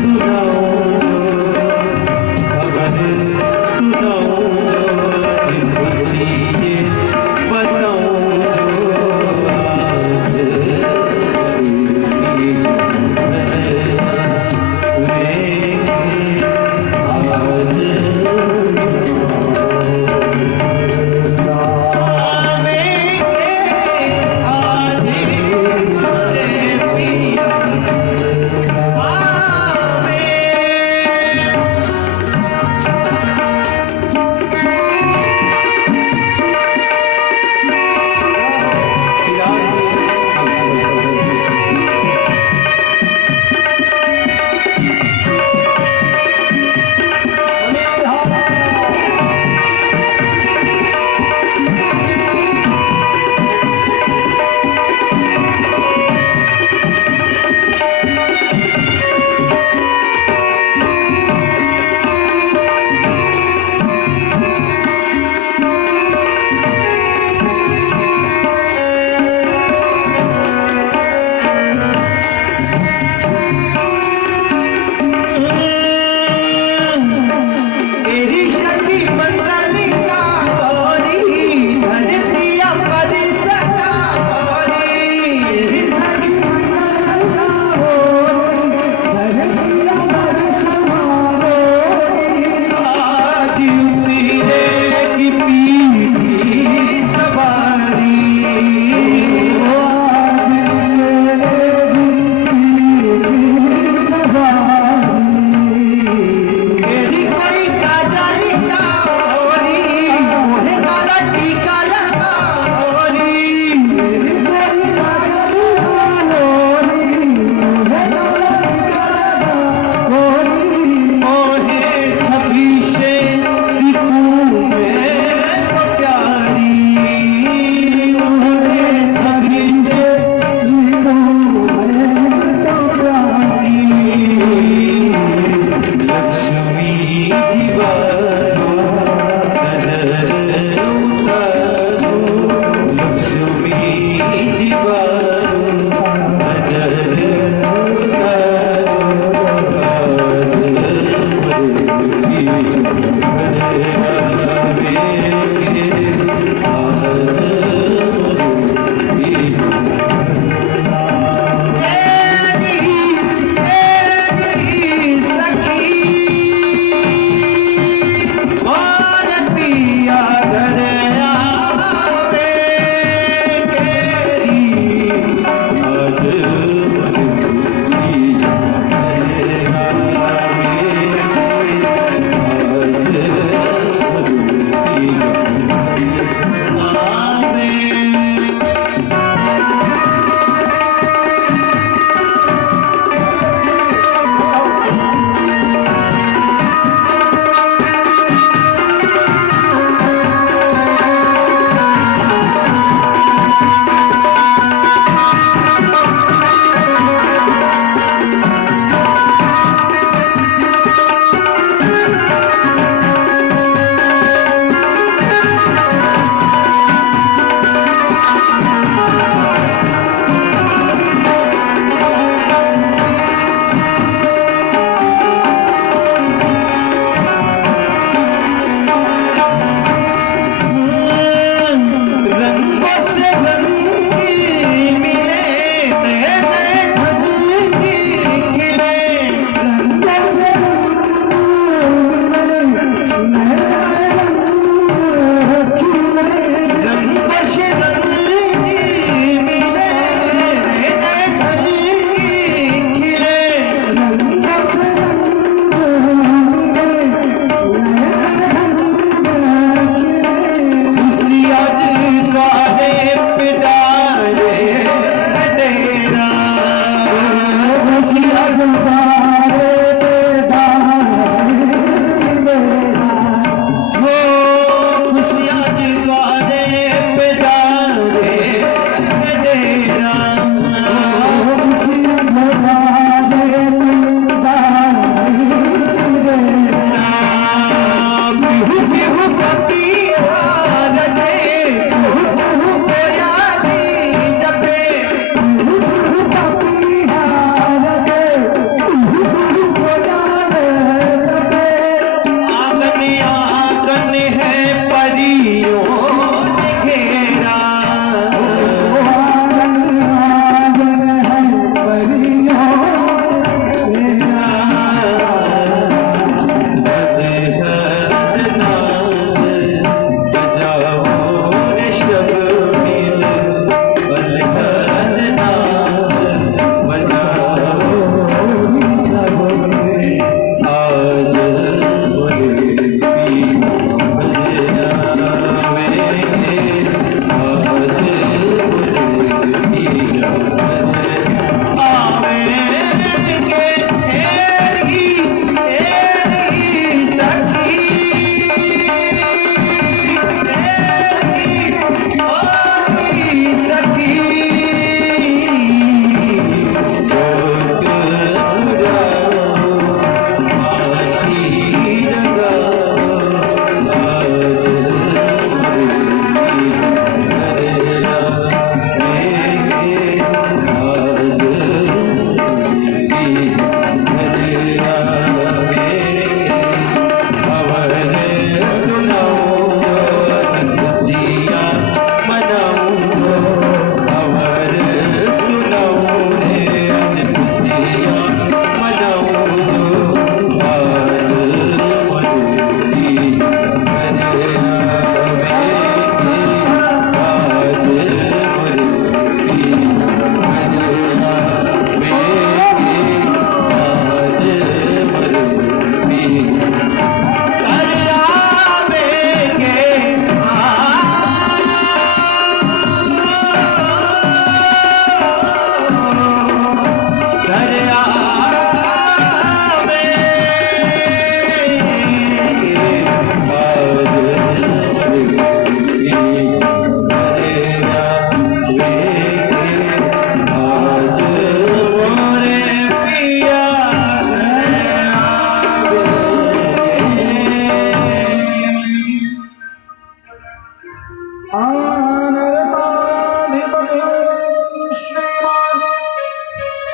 सुनाओ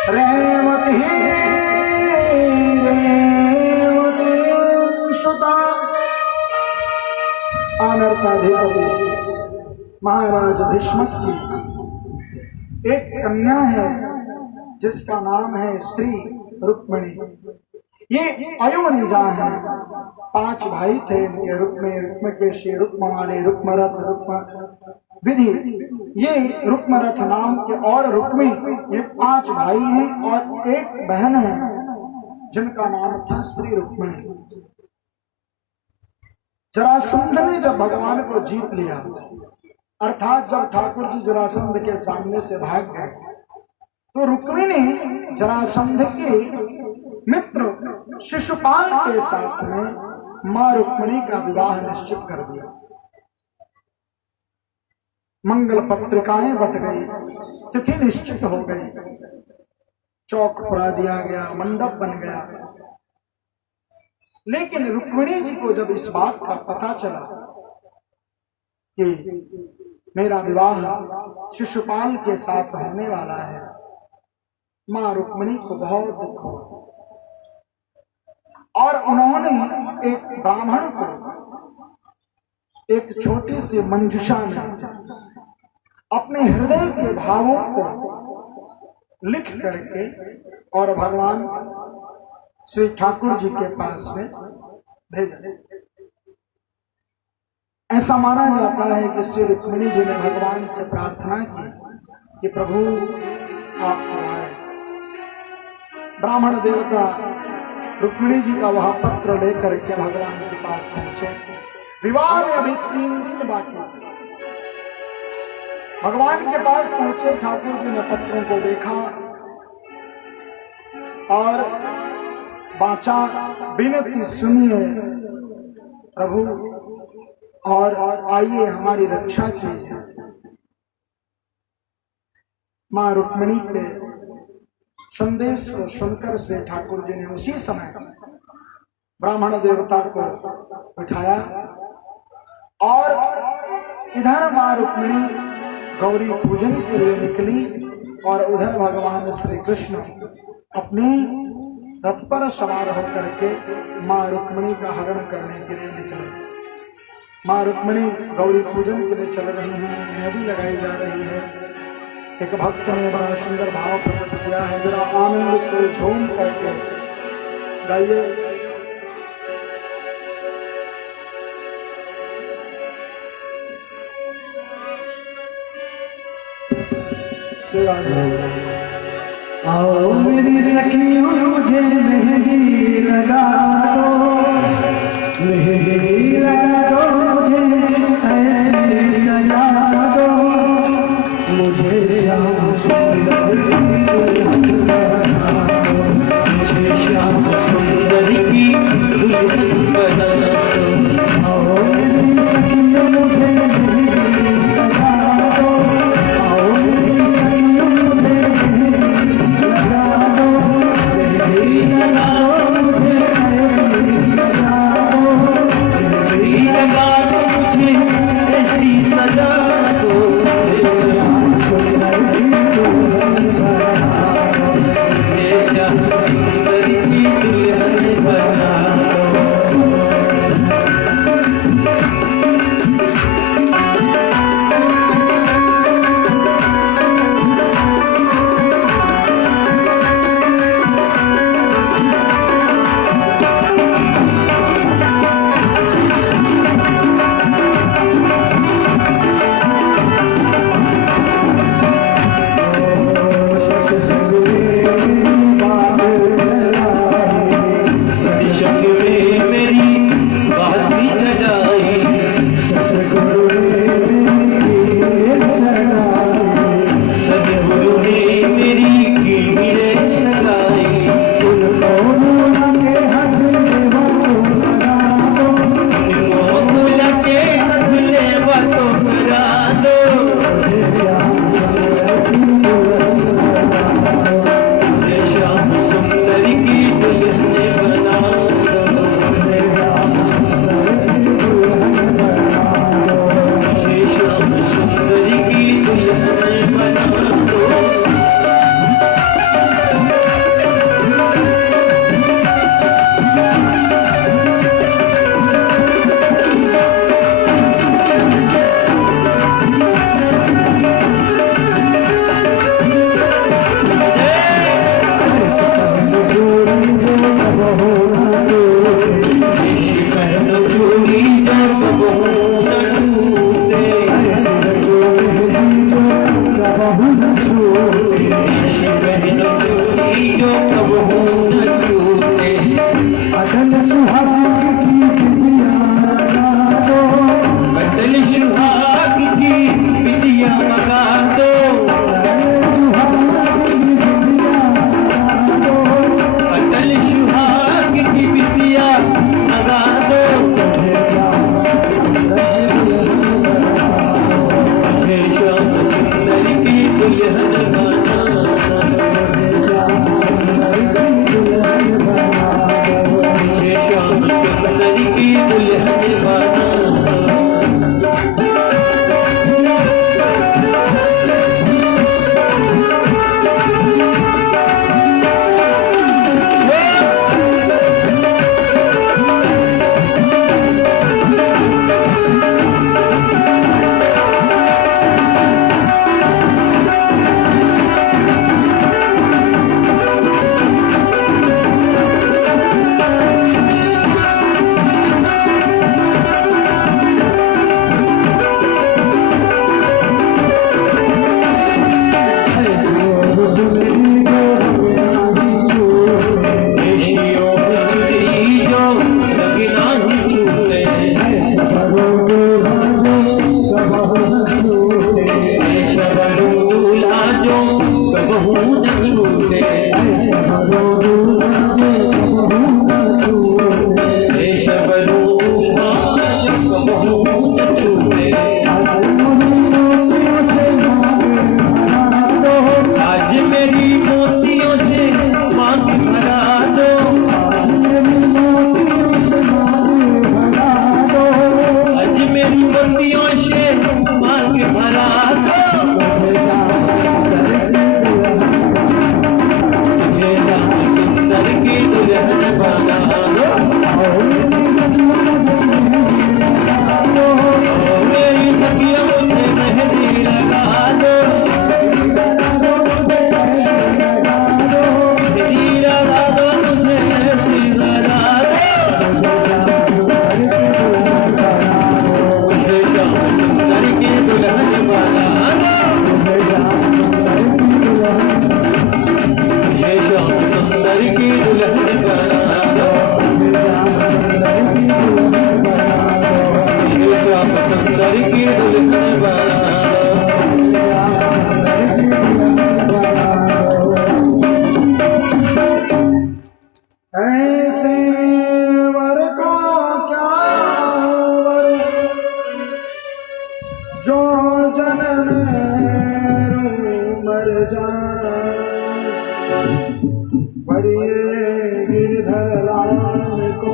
रेवती रेवती सुता अनर्थाधिपति महाराज भीष्मक की एक कन्या है जिसका नाम है श्री रुक्मिणी। ये अयोनिजा है। 5 भाई थे इनके, रुक्मकेशी, रुक्मवाणी, रुक्मरथ, रुक्म विधि। ये रुक्मरथ नाम के और रुक्मी, ये 5 भाई हैं और एक बहन है जिनका नाम था श्री रुक्मिणी। जरासंध ने जब भगवान को जीत लिया, अर्थात जब ठाकुर जी जरासंध के सामने से भाग गए, तो रुक्मिणी जरासंध के मित्र शिशुपाल के साथ में मां रुक्मिणी का विवाह निश्चित कर दिया। मंगल पत्रिकाएं बट गई, तिथि निश्चित हो गई, चौक पुरा दिया गया, मंडप बन गया। लेकिन रुक्मिणी जी को जब इस बात का पता चला कि मेरा विवाह शिशुपाल के साथ होने वाला है, मां रुक्मिणी को बहुत दुख हुआ और उन्होंने एक ब्राह्मण को एक छोटी सी मंजूषा में अपने हृदय के भावों को लिख करके और भगवान श्री ठाकुर जी के पास में भेजा। ऐसा माना जाता है कि श्री रुक्मिणी जी ने भगवान से प्रार्थना की कि प्रभु आप आए। ब्राह्मण देवता रुक्मिणी जी का वह पत्र लेकर के भगवान के पास पहुंचे। विवाह में अभी 3 दिन बाकी। भगवान के पास पहुंचे, ठाकुर जी ने पत्रों को देखा और बाचा विनती सुनिए प्रभु और आइए हमारी रक्षा कीजिए। मां रुक्मिणी के संदेश को सुनकर से ठाकुर जी ने उसी समय ब्राह्मण देवता को बिठाया और इधर मां रुक्मिणी गौरी पूजन के लिए निकली और उधर भगवान श्री कृष्ण अपने रथ पर सवार होकर के मां रुक्मिणी का हरण करने के लिए निकले। मां रुक्मिणी गौरी पूजन के लिए चल रही हैं, मेहंदी लगाई जा रही है। एक भक्त ने बड़ा सुंदर भाव प्रकट किया है, जरा आनंद से झूम करके गाइए। आओ मेरी सखियों मुझे मेहंदी लगा दो, मेहंदी लगा दो, मुझे ऐसी सजा दो, मुझे श्याम सुंदर की दुल्हन बना दो, मुझे श्याम सुंदर की दुल्हन बना दो। आओ मेरी सखियों मुझे मेहंदी लगा दो, आओ मेरी सखियों मुझे मेहंदी लगा दो, मेहंदी लगा दो, मुझे ऐसी सजा दो, जो कबहू न छूटे। अटल सुहाग की बिटिया लगा दो, अटल सुहाग की बिटिया लगा दो, अटल सुहाग की बिटिया लगा दो। मुझे श्याम सुंदर की दुल्हन बनाना, मुझे श्याम सुंदर की दुल्हन बनाना। जो जन्म मर जाए गिरधर राम को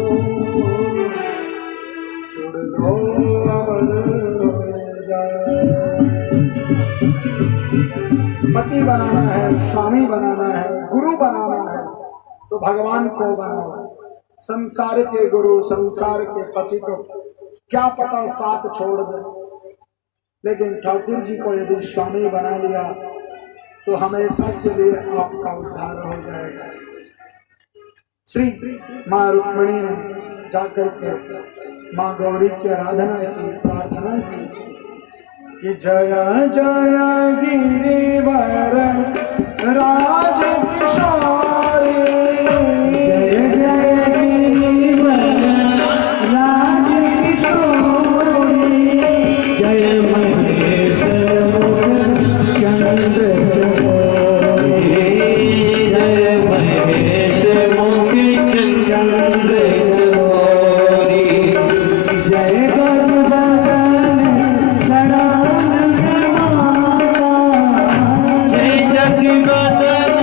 चुड़ लो अमर जाए। पति बनाना है, स्वामी बनाना है, गुरु बनाना है तो भगवान को बनाना। संसार के गुरु, संसार के पति को क्या पता साथ छोड़ दे, लेकिन ठाकुर जी को यदि स्वामी बना लिया तो हमेशा के लिए आपका उद्धार हो जाएगा। श्री माँ रुक्मिणी ने जाकर के माँ गौरी की आराधना की, प्रार्थना की कि जय जय गिरिवर राज किशोरी, जय जय गिरिवर राज किशोरी, जय महेश मुख चंद्र चकोरी, जय महेश मुख चंद्र चकोरी, जय गजबदन सदानंद माता, जय जगबदन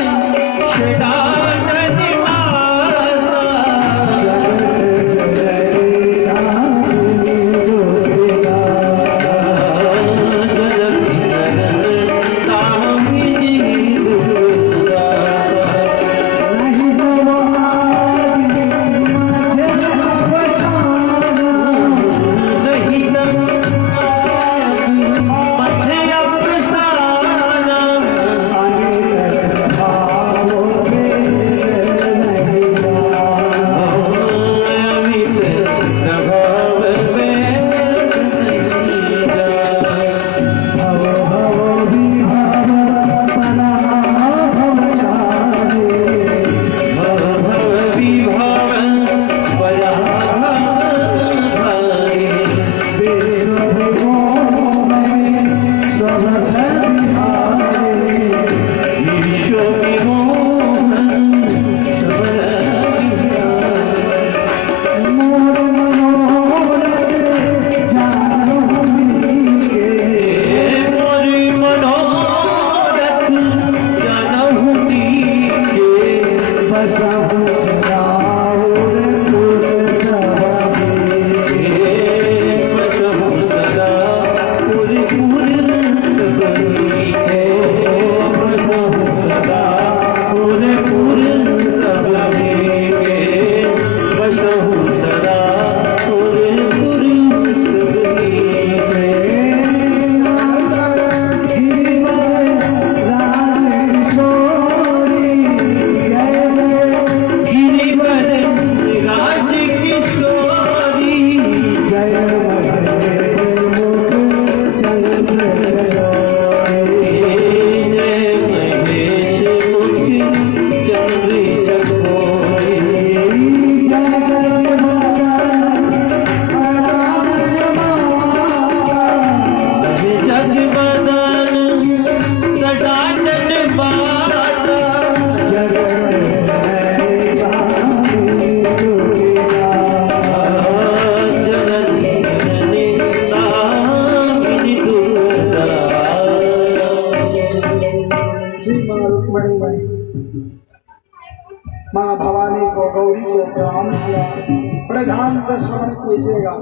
बसहु सदा उरपुर सबके बसहु सदा उरपुर सबके बसहु सदा उरपुर सबके बसहु सदा उरपुर सबके गिरिवर राज किशोरी जय महेश मुख चंद्र चकोरी जय महेश मुख चंद्र चकोरी जगवदन सडानन बाता जननी जननीता विधि दुर्गा श्री माँ रुक्मणी माँ भवानी को गौरी को प्रणाम किया। बड़े ध्यान से श्रवण कीजिएगा।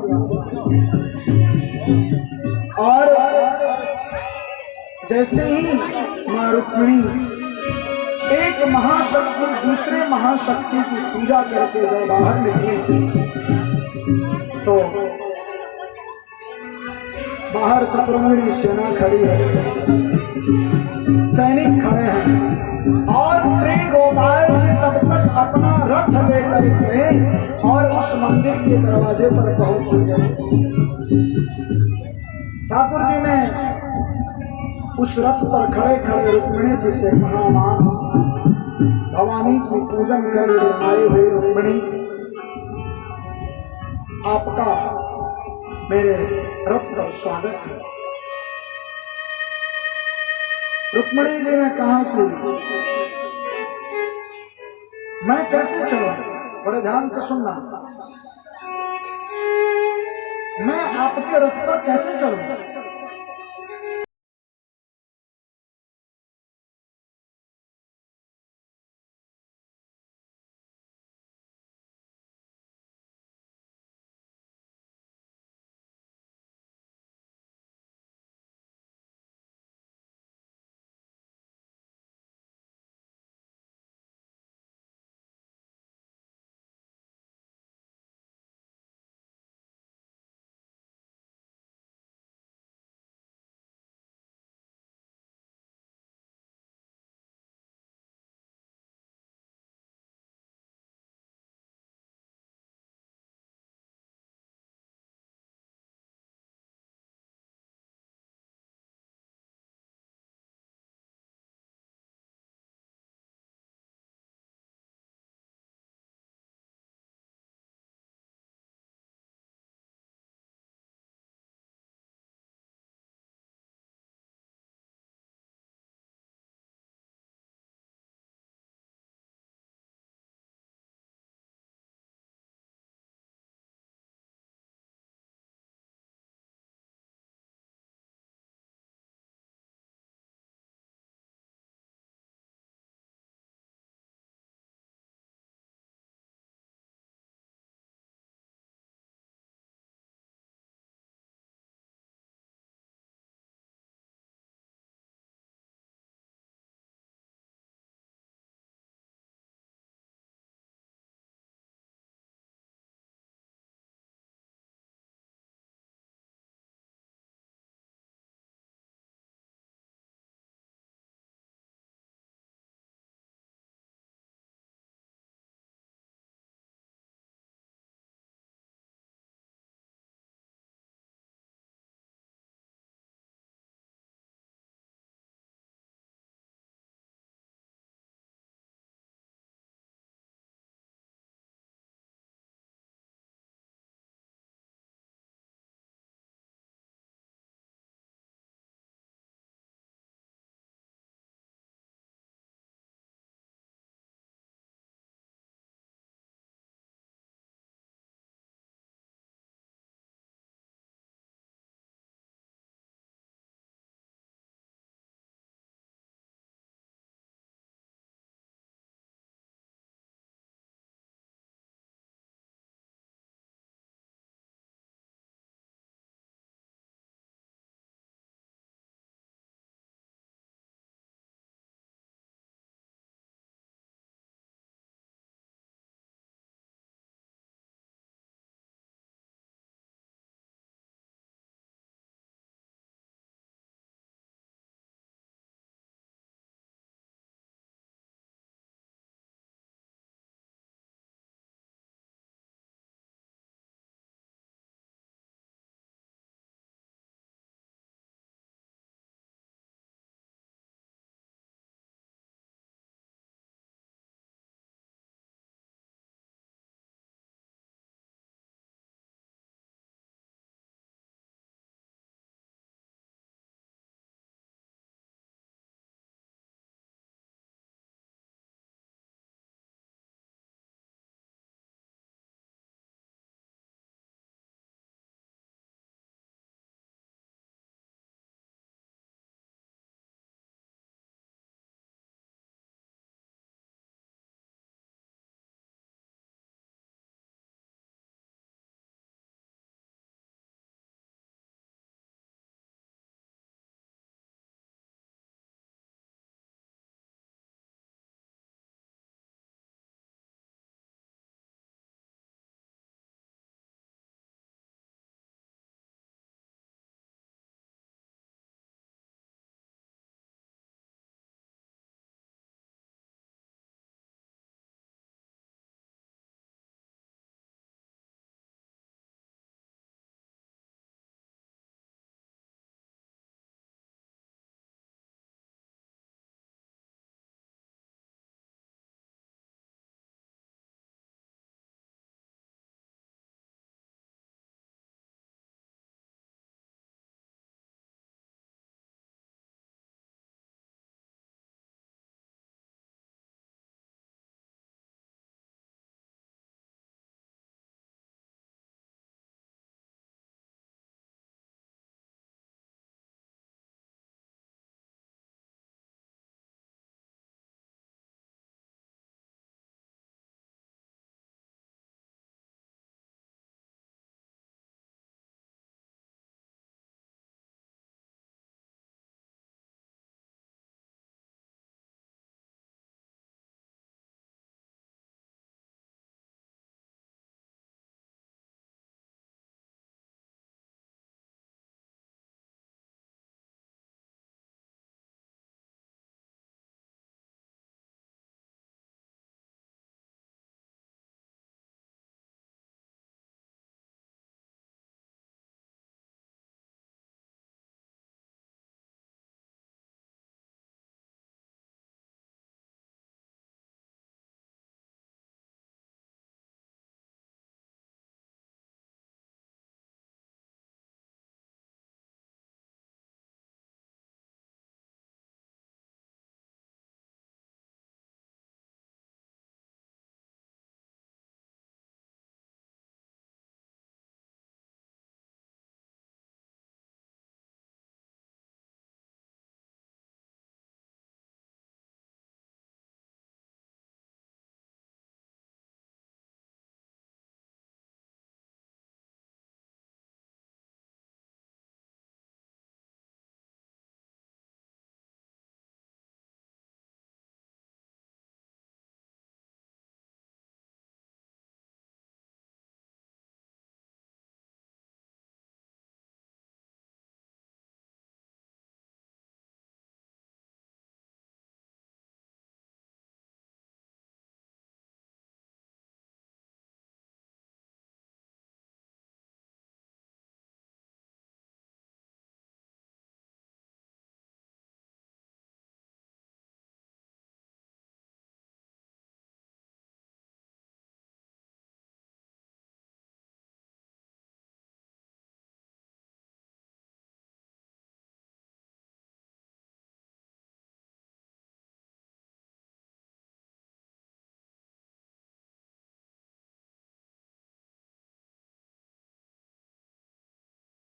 और जैसे ही माँ रुक्मिणी एक महाशक्ति दूसरे महाशक्ति की पूजा करके जब बाहर निकली तो बाहर चतुर्मुखी सेना खड़ी है, सैनिक खड़े हैं और श्री गोपाल जी तब तक अपना रथ लेकर के और उस मंदिर के दरवाजे पर पहुंच चुके। ठाकुर जी ने उस रथ पर खड़े खड़े रुक्मिणी जी से कहा, मां भवानी की पूजन करने आए हुए रुक्मिणी, आपका मेरे रथ पर स्वागत है। रुक्मिणी जी ने कहा कि मैं कैसे चलूं? बड़े ध्यान से सुनना, मैं आपके रथ पर कैसे चलूं?